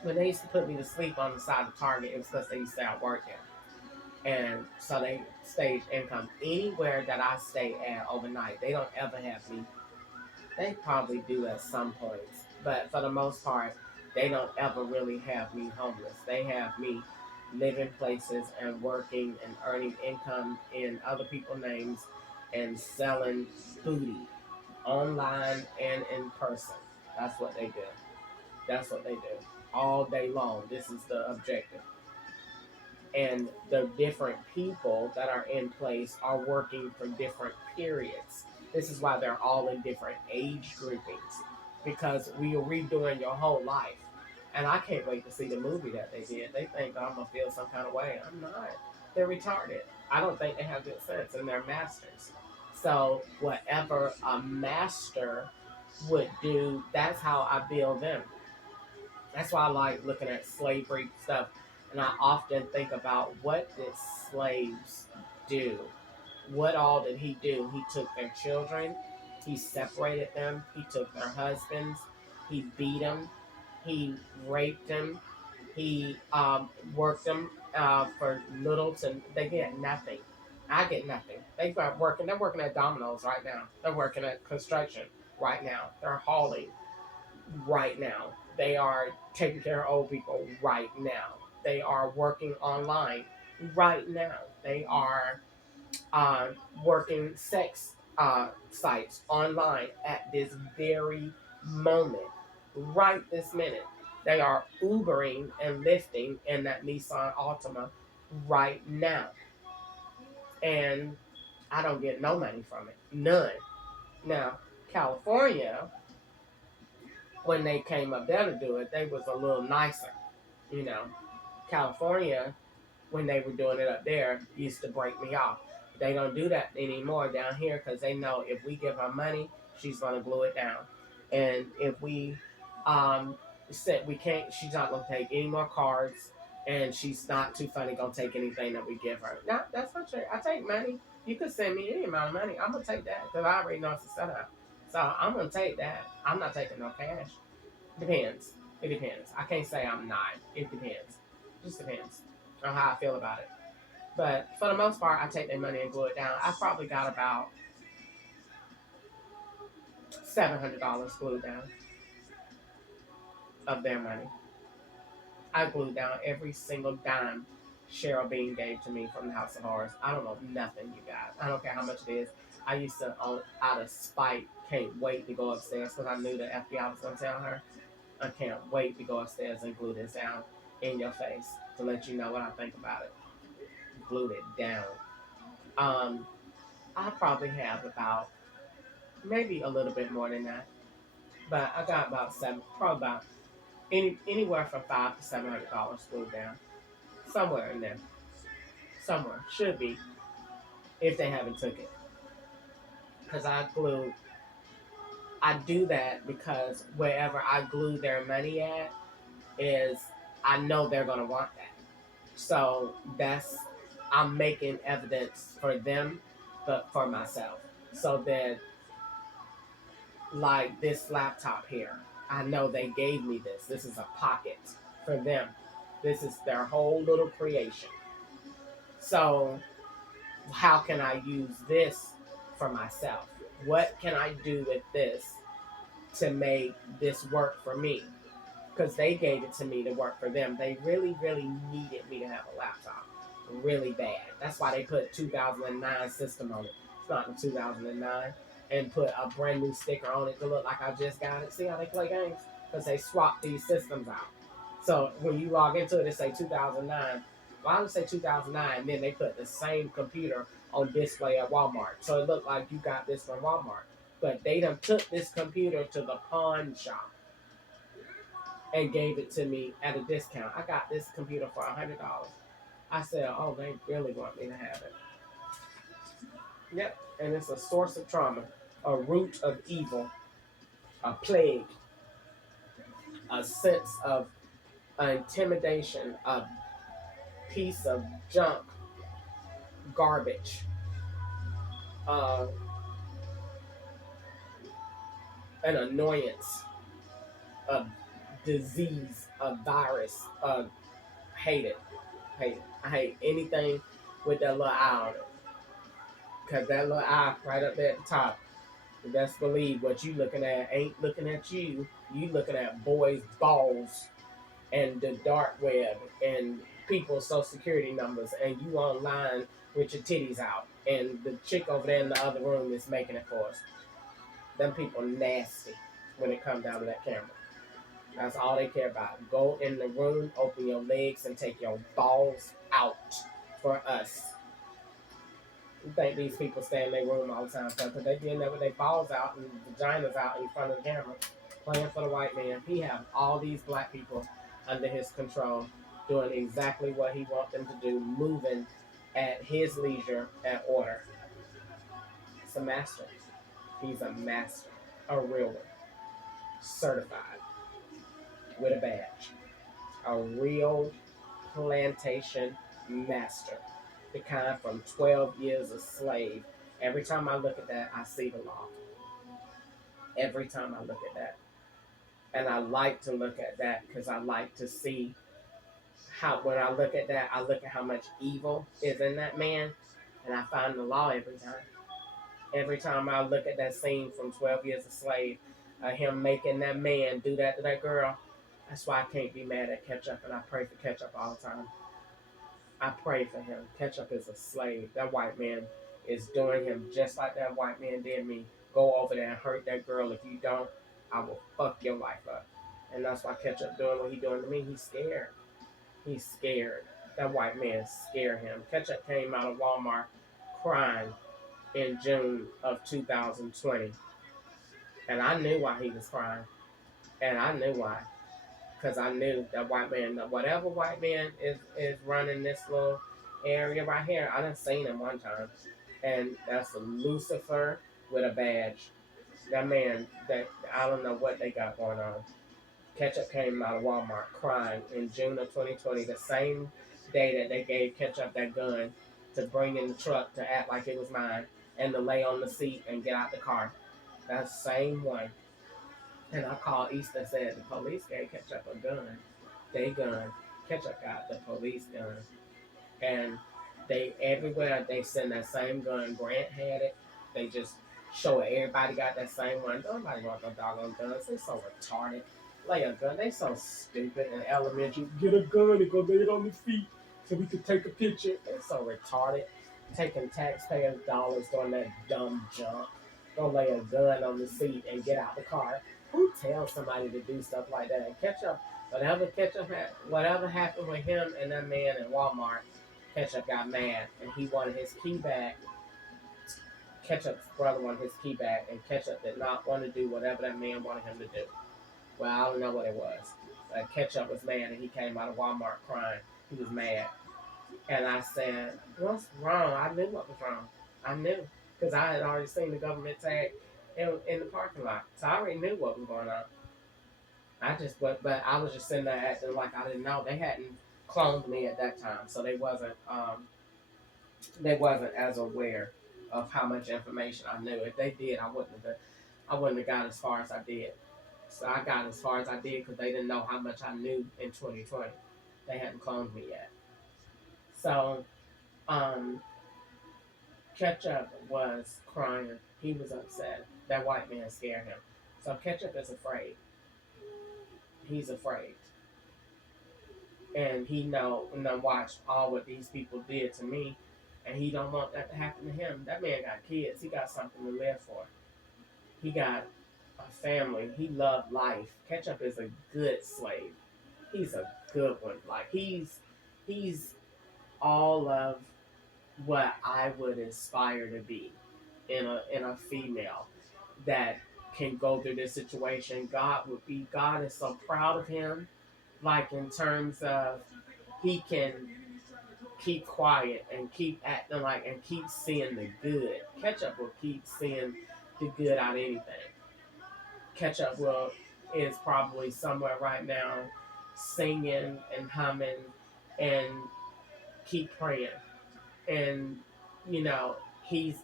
When they used to put me to sleep on the side of Target, it was because they used to say I worked there. And so they stage income. Anywhere that I stay at overnight, they don't ever have me. They probably do at some points, but for the most part, they don't ever really have me homeless. They have me living places and working and earning income in other people's names and selling booty online and in person. That's what they do. That's what they do all day long. This is the objective. And the different people that are in place are working for different periods. This is why they're all in different age groupings, because we are redoing your whole life. And I can't wait to see the movie that they did. They think I'm gonna feel some kind of way. I'm not. They're retarded. I don't think they have good sense, and they're masters. So whatever a master would do, that's how I build them. That's why I like looking at slavery stuff. And I often think about, what did slaves do? What all did he do? He took their children, he separated them, he took their husbands, he beat them, he raped them, he worked them for little to, they get nothing. I get nothing. They're working at Domino's right now. They're working at construction right now. They're hauling right now. They are taking care of old people right now. They are working online right now. They are uh, working sex sites online at this very moment, right this minute. They are Ubering and lifting in that Nissan Altima right now. And I don't get no money from it. None. Now, California, when they came up there to do it, they was a little nicer. You know, California, when they were doing it up there, used to break me off. They don't do that anymore down here because they know if we give her money, she's gonna glue it down. And if we said we can't, she's not gonna take any more cards, and she's not too funny gonna take anything that we give her. No, that's not true. I take money. You could send me any amount of money. I'm gonna take that because I already know it's a setup. So I'm gonna take that. I'm not taking no cash. Depends. It depends. I can't say I'm not. It depends. Just depends on how I feel about it. But for the most part, I take their money and glue it down. I probably got about $700 glued down of their money. I glued down every single dime Cheryl Bean gave to me from the House of Horrors. I don't know nothing, you guys. I don't care how much it is. I used to, out of spite, can't wait to go upstairs because I knew the FBI was going to tell her. I can't wait to go upstairs and glue this down in your face to let you know what I think about it. Glued it down. Um, I probably have about maybe a little bit more than that, but I got about seven, probably about anywhere from $500 to $700 glued down, somewhere in there, somewhere should be if they haven't took it. Because I do that because wherever I glue their money at is I know they're gonna want that. So that's I'm making evidence for them, but for myself. So that like this laptop here, I know they gave me this. This is a pocket for them. This is their whole little creation. So how can I use this for myself? What can I do with this to make this work for me? Because they gave it to me to work for them. They really, really needed me to have a laptop. Really bad. That's why they put 2009 system on it. It's not in 2009. And put a brand new sticker on it to look like I just got it. See how they play games? Because they swap these systems out. So when you log into it, it say 2009. Why don't it say 2009? And then they put the same computer on display at Walmart. So it looked like you got this from Walmart. But they done took this computer to the pawn shop and gave it to me at a discount. I got this computer for $100. I said, oh, they really want me to have it. Yep, and it's a source of trauma, a root of evil, a plague, a sense of intimidation, a piece of junk, garbage, uh, an annoyance, a disease, a virus. Hate it. Hate it. I hate anything with that little eye on it. Because that little eye right up there at the top, best believe what you looking at ain't looking at you. You looking at boys' balls and the dark web and people's social security numbers, and you online with your titties out, and the chick over there in the other room is making it for us. Them people nasty when it comes down to that camera. That's all they care about. Go in the room, open your legs, and take your balls out for us. You think these people stay in their room all the time because they be in there with their balls out and vaginas out in front of the camera playing for the white man. He have all these black people under his control doing exactly what he wants them to do, moving at his leisure and order. It's a master. He's a master. A real one. Certified. With a badge. A real plantation master. The kind from 12 years a slave. Every time I look at that, I see the law. Every time I look at that. And I like to look at that because I like to see how, when I look at that, I look at how much evil is in that man, and I find the law every time. Every time I look at that scene from 12 Years a Slave, him making that man do that to that girl, that's why I can't be mad at Ketchup, and I pray for Ketchup all the time. I pray for him. Ketchup is a slave. That white man is doing him just like that white man did me. Go over there and hurt that girl. If you don't, I will fuck your life up. And that's why Ketchup doing what he doing to me. He's scared. He's scared. That white man scared him. Ketchup came out of Walmart crying in June of 2020. And I knew why he was crying. And I knew why. Because I knew that white man, whatever white man is running this little area right here, I done seen him one time. And that's a Lucifer with a badge. That man, that I don't know what they got going on. Ketchup came out of Walmart crying in June of 2020, the same day that they gave Ketchup that gun to bring in the truck to act like it was mine and to lay on the seat and get out the car. That same one. And I called East and said the police gave Ketchup a gun. They gun. Ketchup got the police gun. And they everywhere they send that same gun. Grant had it. They just show it. Everybody got that same one. Nobody want no doggone guns. They're so retarded. Lay a gun. They so stupid in elementary. Get a gun and go lay it on the feet so we can take a picture. They're so retarded. Taking taxpayers' dollars doing that dumb junk. Go lay a gun on the seat and get out the car. Who tells somebody to do stuff like that? And Ketchup, whatever happened with him and that man in Walmart, Ketchup got mad and he wanted his key back. Ketchup's brother wanted his key back, and Ketchup did not want to do whatever that man wanted him to do. Well, I don't know what it was. Ketchup was mad, and he came out of Walmart crying. He was mad, and I said, "What's wrong?" I knew what was wrong. I knew because I had already seen the government tag in the parking lot, so I already knew what was going on. I just, but I was just sitting there acting like I didn't know. They hadn't cloned me at that time, so they wasn't as aware of how much information I knew. If they did, I wouldn't have got as far as I did. So I got as far as I did because they didn't know how much I knew in 2020. They hadn't cloned me yet. So um, Ketchup was crying. He was upset. That white man scared him. So Ketchup is afraid. He's afraid, and he watched all what these people did to me, and he don't want that to happen to him. That man got kids. He got something to live for. He got a family. He loved life. Ketchup is a good slave. He's a good one. Like he's all of what I would aspire to be in a female that can go through this situation. God is so proud of him, like in terms of he can keep quiet and keep acting like and keep seeing the good. Ketchup will keep seeing the good out of anything. Ketchup will is probably somewhere right now singing and humming and keep praying. And you know, he's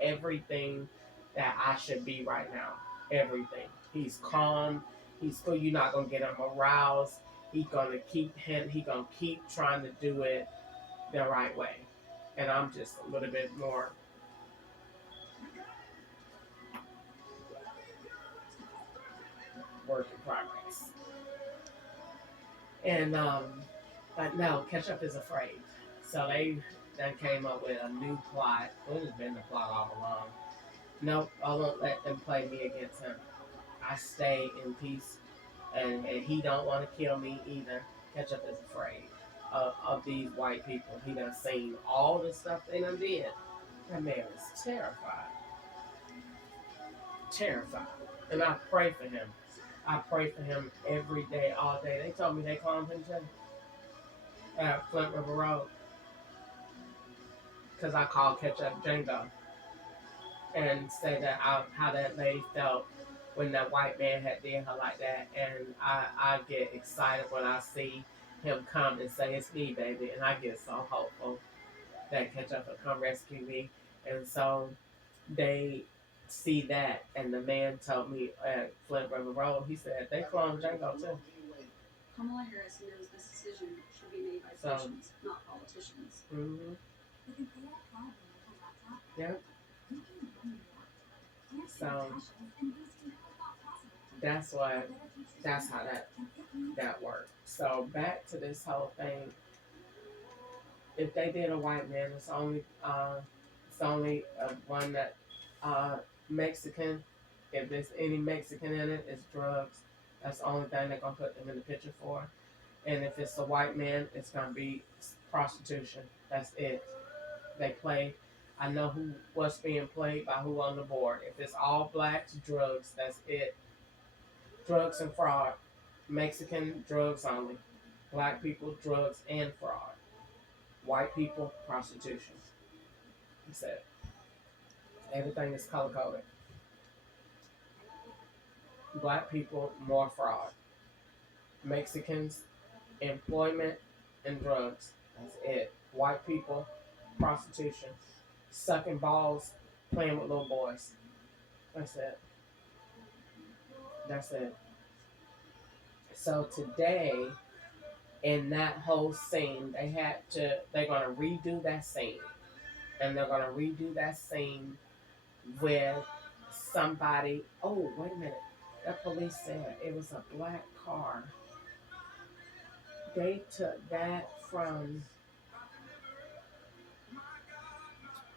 everything that I should be right now. Everything. He's calm. He's cool. You're not gonna get him aroused. He gonna keep trying to do it the right way. And I'm just a little bit more work in progress. And but no, Ketchup is afraid. So they then came up with a new plot. It has been the plot all along. Nope, I won't let them play me against him. I stay in peace, and he don't want to kill me either. Ketchup is afraid of these white people. He done seen all the stuff they done did. That man is terrified, terrified. And I pray for him. I pray for him every day, all day. They told me they called him too at Flint River Road because I called Ketchup Django and said that how that lady felt when that white man had did her like that, and I get excited when I see him come and say it's me, baby, and I get so hopeful that Ketchup will come rescue me, and so they see that, and the man told me at Flint River Road, he said they cloned Django too. Kamala Harris knows this decision should be made by patients, not politicians. Mm-hmm. Yep. So that's how that worked. So back to this whole thing. If they did a white man, it's only one that Mexican. If there's any Mexican in it, it's drugs. That's the only thing they're gonna put them in the picture for. And if it's a white man, it's gonna be prostitution. That's it. They play. I know what's being played by who on the board. If it's all blacks, drugs. That's it. Drugs and fraud. Mexican drugs only. Black people drugs and fraud. White people prostitution. That's it. Everything is color coded. Black people more fraud. Mexicans employment and drugs. That's it. White people prostitution. Sucking balls, playing with little boys. That's it. That's it. So today, in that whole scene, they're gonna redo that scene. And they're gonna redo that scene with somebody. Oh, wait a minute. That police said it was a black car. They took that from.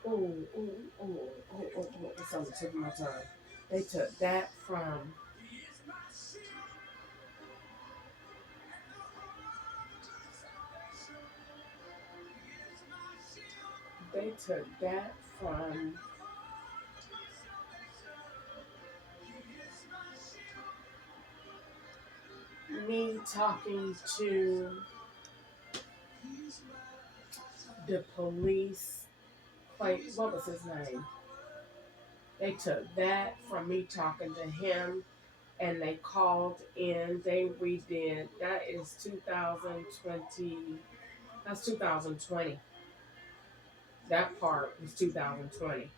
It's on the tip of my tongue. They took that from. They took that from me talking to the police. Like, what was his name? They took that from me talking to him, and they called in. They redid. That is 2020. That's 2020. That part was 2020.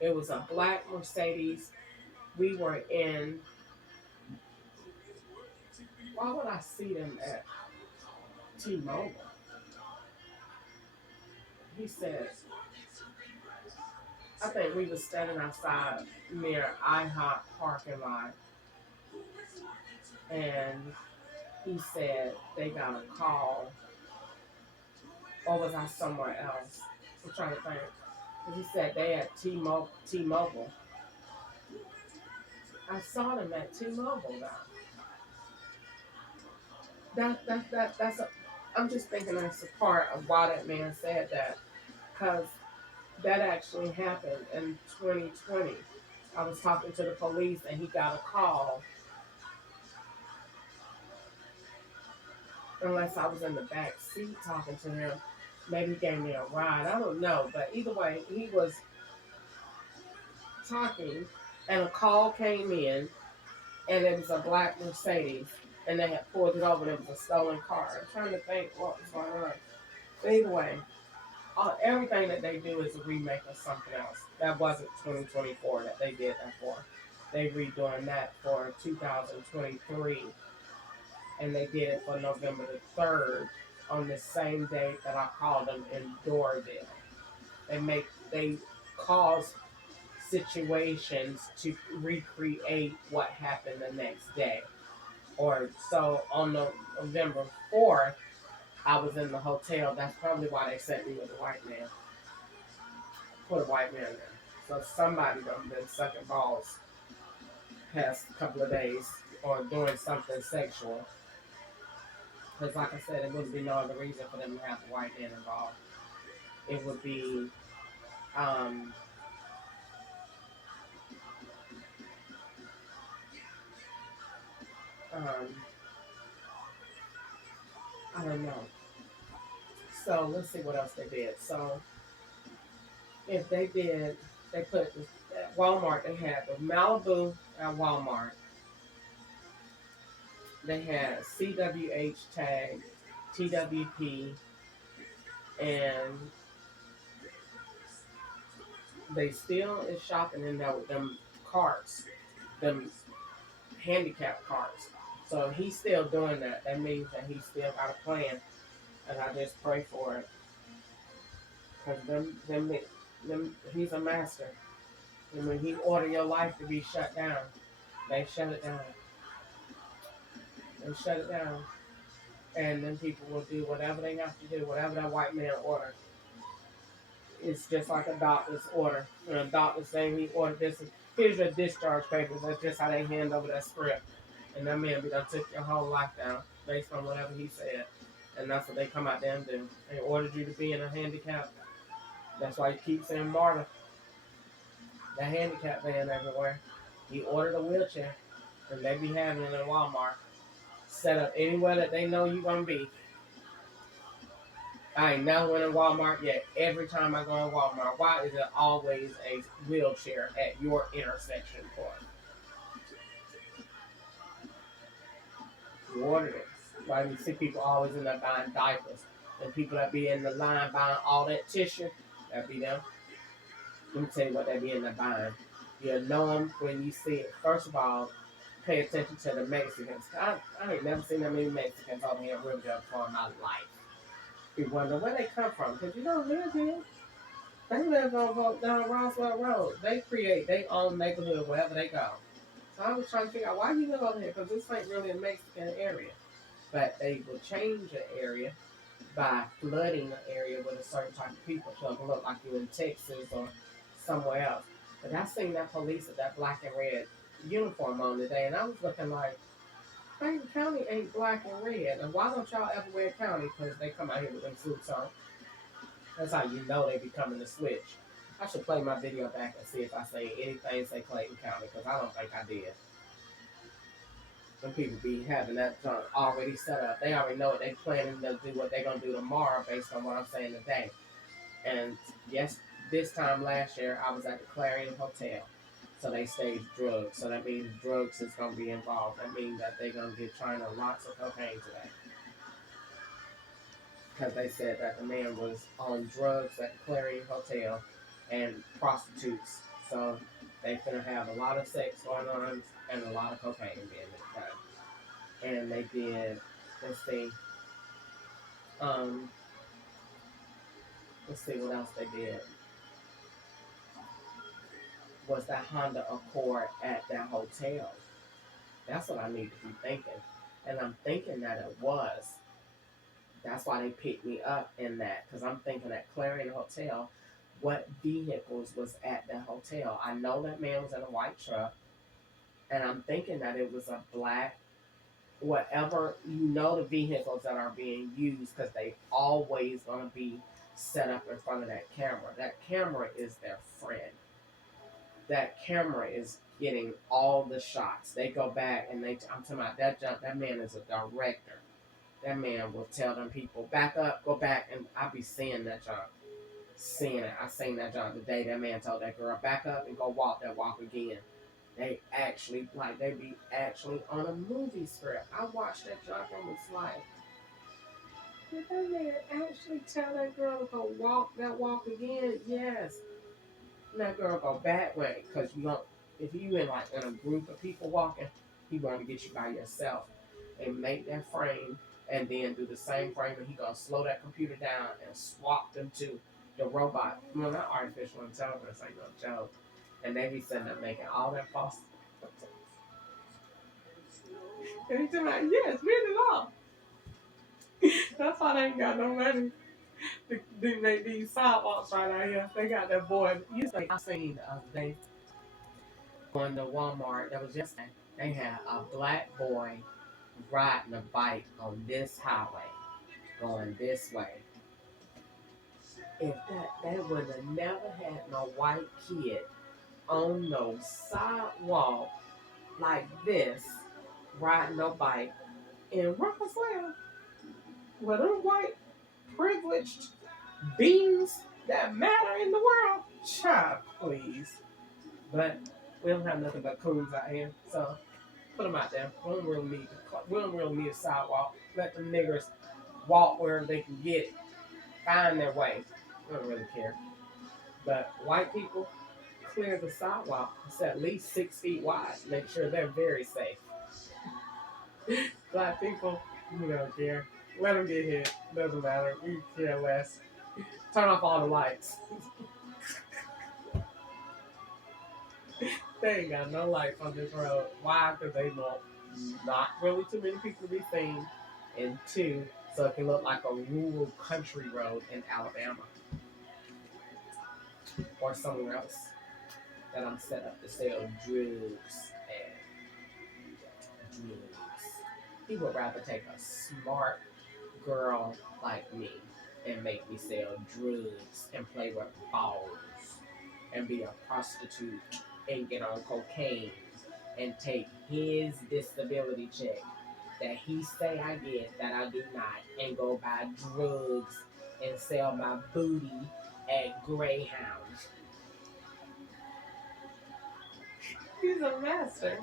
It was a black Mercedes. We were in. Why would I see them at T-Mobile? He said, I think we were standing outside near IHOP parking lot, and he said they got a call, or was I somewhere else? I'm trying to think. He said they at T-Mobile. I saw them at T-Mobile now. That's a. I'm just thinking that's a part of why that man said that, because that actually happened in 2020. I was talking to the police and he got a call. Unless I was in the back seat talking to him, maybe he gave me a ride. I don't know, but either way, he was talking, and a call came in, and it was a black Mercedes, and they had pulled it over, and it was a stolen car. I'm trying to think what was going on. But either way, everything that they do is a remake of something else. That wasn't 2024 that they did that for. They redoing that for 2023, and they did it for November the 3rd on the same date that I called them in Doraville. They cause situations to recreate what happened the next day. Or so on November 4th, I was in the hotel. That's probably why they sent me with a white man. Put a white man there. So somebody done been sucking balls past a couple of days or doing something sexual. Because like I said, it wouldn't be no other reason for them to have a white man involved. It would be um, um, I don't know. So let's see what else they did. So if they did, they put at Walmart. They had the Malibu at Walmart. They had CWH tag, TWP, and they still is shopping in there with them carts, them handicap carts. So he's still doing that. That means that he's still got a plan, and I just pray for it. Because he's a master. And when he order your life to be shut down, they shut it down. They shut it down. And then people will do whatever they have to do, whatever that white man ordered. It's just like a doctor's order. When a doctor saying he ordered this, here's your discharge papers. That's just how they hand over that script. And that man be done took your whole life down based on whatever he said. And that's what they come out there and do. They ordered you to be in a handicap. That's why you keep saying Marta. The handicap van everywhere. He ordered a wheelchair. And they be having it in Walmart. Set up anywhere that they know you're going to be. I ain't never went in Walmart yet. Every time I go in Walmart, why is there always a wheelchair at your intersection point? You ordered it. Why do you see people always in there buying diapers? And people that be in the line buying all that tissue, that be them. Let me tell you what they be in there buying. You'll know them when you see it. First of all, pay attention to the Mexicans. I ain't never seen that many Mexicans over here in Riverdale before in my life. You wonder where they come from, because you don't live here. They live on down Roswell Road. They create their own neighborhood wherever they go. I was trying to figure out why you live over here because this ain't really a Mexican area. But they will change the area by flooding the area with a certain type of people so it can look like you're in Texas or somewhere else. But I seen that police with that black and red uniform on today, and I was looking like, Clayton County ain't black and red. And why don't y'all ever wear county? Because they come out here with them suits on. That's how you know they be coming to switch. I should play my video back and see if I say anything say Clayton County, because I don't think I did. Some people be having that junk already set up. They already know what they planning to do, what they're gonna do tomorrow based on what I'm saying today. And yes, this time last year I was at the Clarion Hotel. So they staged drugs. So that means drugs is gonna be involved. That means that they're gonna give China lots of cocaine today. Because they said that the man was on drugs at the Clarion Hotel and prostitutes. So they finna have a lot of sex going on and a lot of cocaine being done. And they did, um, let's see what else they did. Was that Honda Accord at that hotel? That's what I need to be thinking. And I'm thinking that it was. That's why they picked me up in that. Because I'm thinking at Clarion Hotel, what vehicles was at the hotel? I know that man was in a white truck. And I'm thinking that it was a black, whatever, the vehicles that are being used, because they always going to be set up in front of that camera. That camera is their friend. That camera is getting all the shots. They go back and I'm talking about that man is a director. That man will tell them people, back up, go back, and I'll be seeing that job. Seeing it. I seen that job the day that man told that girl, back up and go walk that walk again. They actually, they be actually on a movie script. I watched that job and was like, did that man actually tell that girl to go walk that walk again? Yes. And that girl go back way, because if you in a group of people walking, he going to get you by yourself and make that frame and then do the same frame, and he gonna slow that computer down and swap them to the robot. Well, not artificial intelligence ain't no joke. And they be sitting up making all that false. And he's like, yes, read it off. That's why they ain't got no money to make these sidewalks right out here. They got that boy. I seen the other day going to Walmart. That was yesterday. They had a black boy riding a bike on this highway, going this way. If they would have never had no white kid on no sidewalk like this, riding no bike in Roswell, with them white privileged beings that matter in the world, child, please. But we don't have nothing but coons out here, so put them out there. We don't really need a sidewalk. Let the niggers walk where they can find their way. I don't really care. But white people, clear the sidewalk. It's at least 6 feet wide. Make sure they're very safe. Black people, we don't care. Let them get hit. Doesn't matter. We care less. Turn off all the lights. They ain't got no lights on this road. Why? Because they want not really too many people to be seen. And 2, so it can look like a rural country road in Alabama. Or somewhere else that I'm set up to sell drugs at. He would rather take a smart girl like me and make me sell drugs and play with balls and be a prostitute and get on cocaine and take his disability check that he say I get that I do not, and go buy drugs and sell my booty at Greyhound. He's a master.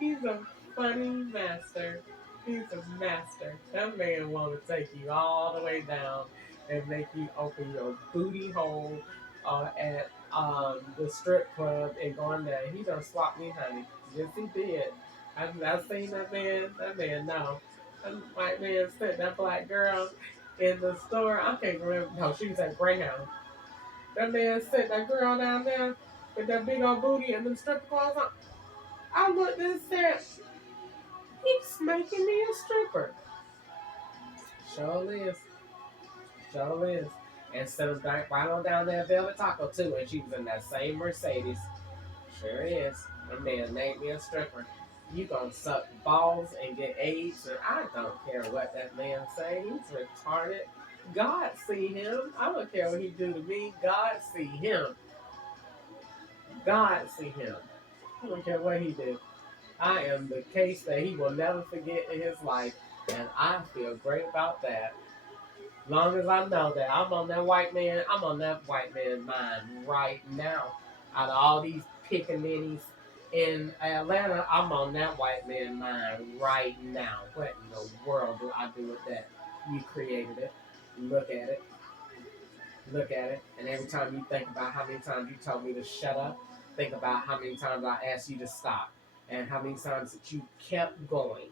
He's a funny master. He's a master. That man want to take you all the way down and make you open your booty hole at the strip club and go in there. He done swapped me, honey. Yes, he did. I've seen that man. That man, no. That white man sent that black girl in the store. I can't remember. No, she was at Greyhound. That man sent that girl down there with that big old booty and them strip clothes on. I looked and said, he's making me a stripper. Sure is. Sure is. And so right on down there, Velvet Taco too, and she was in that same Mercedes. Sure is. My man made me a stripper. You gonna suck balls and get AIDS, and I don't care what that man say. He's retarded. God see him. I don't care what he do to me. God see him. God see him. I don't care what he do. I am the case that he will never forget in his life, and I feel great about that. Long as I know that I'm on that white man, I'm on that white man's mind right now. Out of all these pickaninnies in Atlanta, I'm on that white man's mind right now. What in the world do I do with that? You created it. Look at it. Look at it. And every time you think about how many times you told me to shut up, think about how many times I asked you to stop. And how many times that you kept going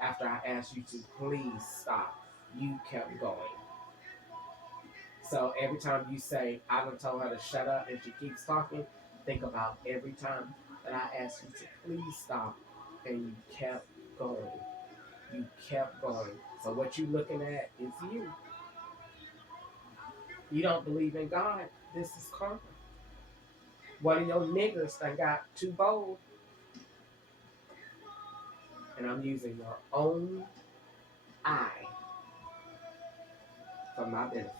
after I asked you to please stop. You kept going. So every time you say, I done told her to shut up and she keeps talking, think about every time that I asked you to please stop and you kept going. You kept going. So what you looking at is you. You don't believe in God. This is karma. One of your niggers that got too bold. And I'm using your own eye for my benefit.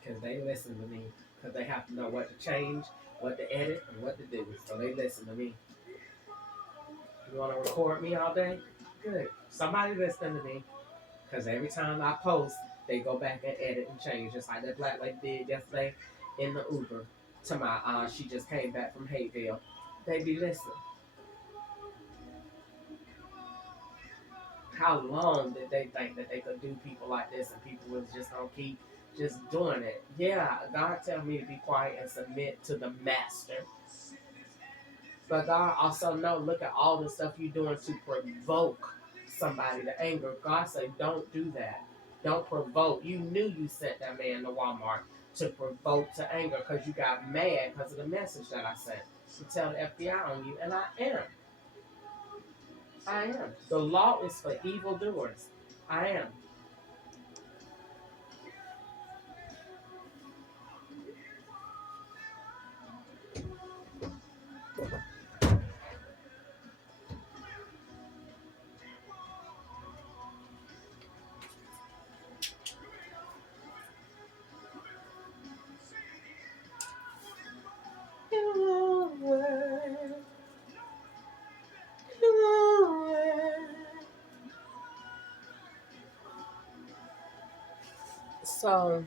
Because they listen to me. Because they have to know what to change, what to edit, and what to do. So they listen to me. You want to record me all day? Good. Somebody listen to me. Because every time I post, they go back and edit and change. Just like that black lady did yesterday in the Uber to my she just came back from Hayville. They be listening. How long did they think that they could do people like this and people was just gonna keep just doing it? Yeah, God tell me to be quiet and submit to the master. But God also know, look at all the stuff you're doing to provoke somebody to anger. God said, don't do that. Don't provoke. You knew you sent that man to Walmart to provoke to anger because you got mad because of the message that I sent to tell the FBI on you. And I am. I am. The law is for evildoers. I am. So,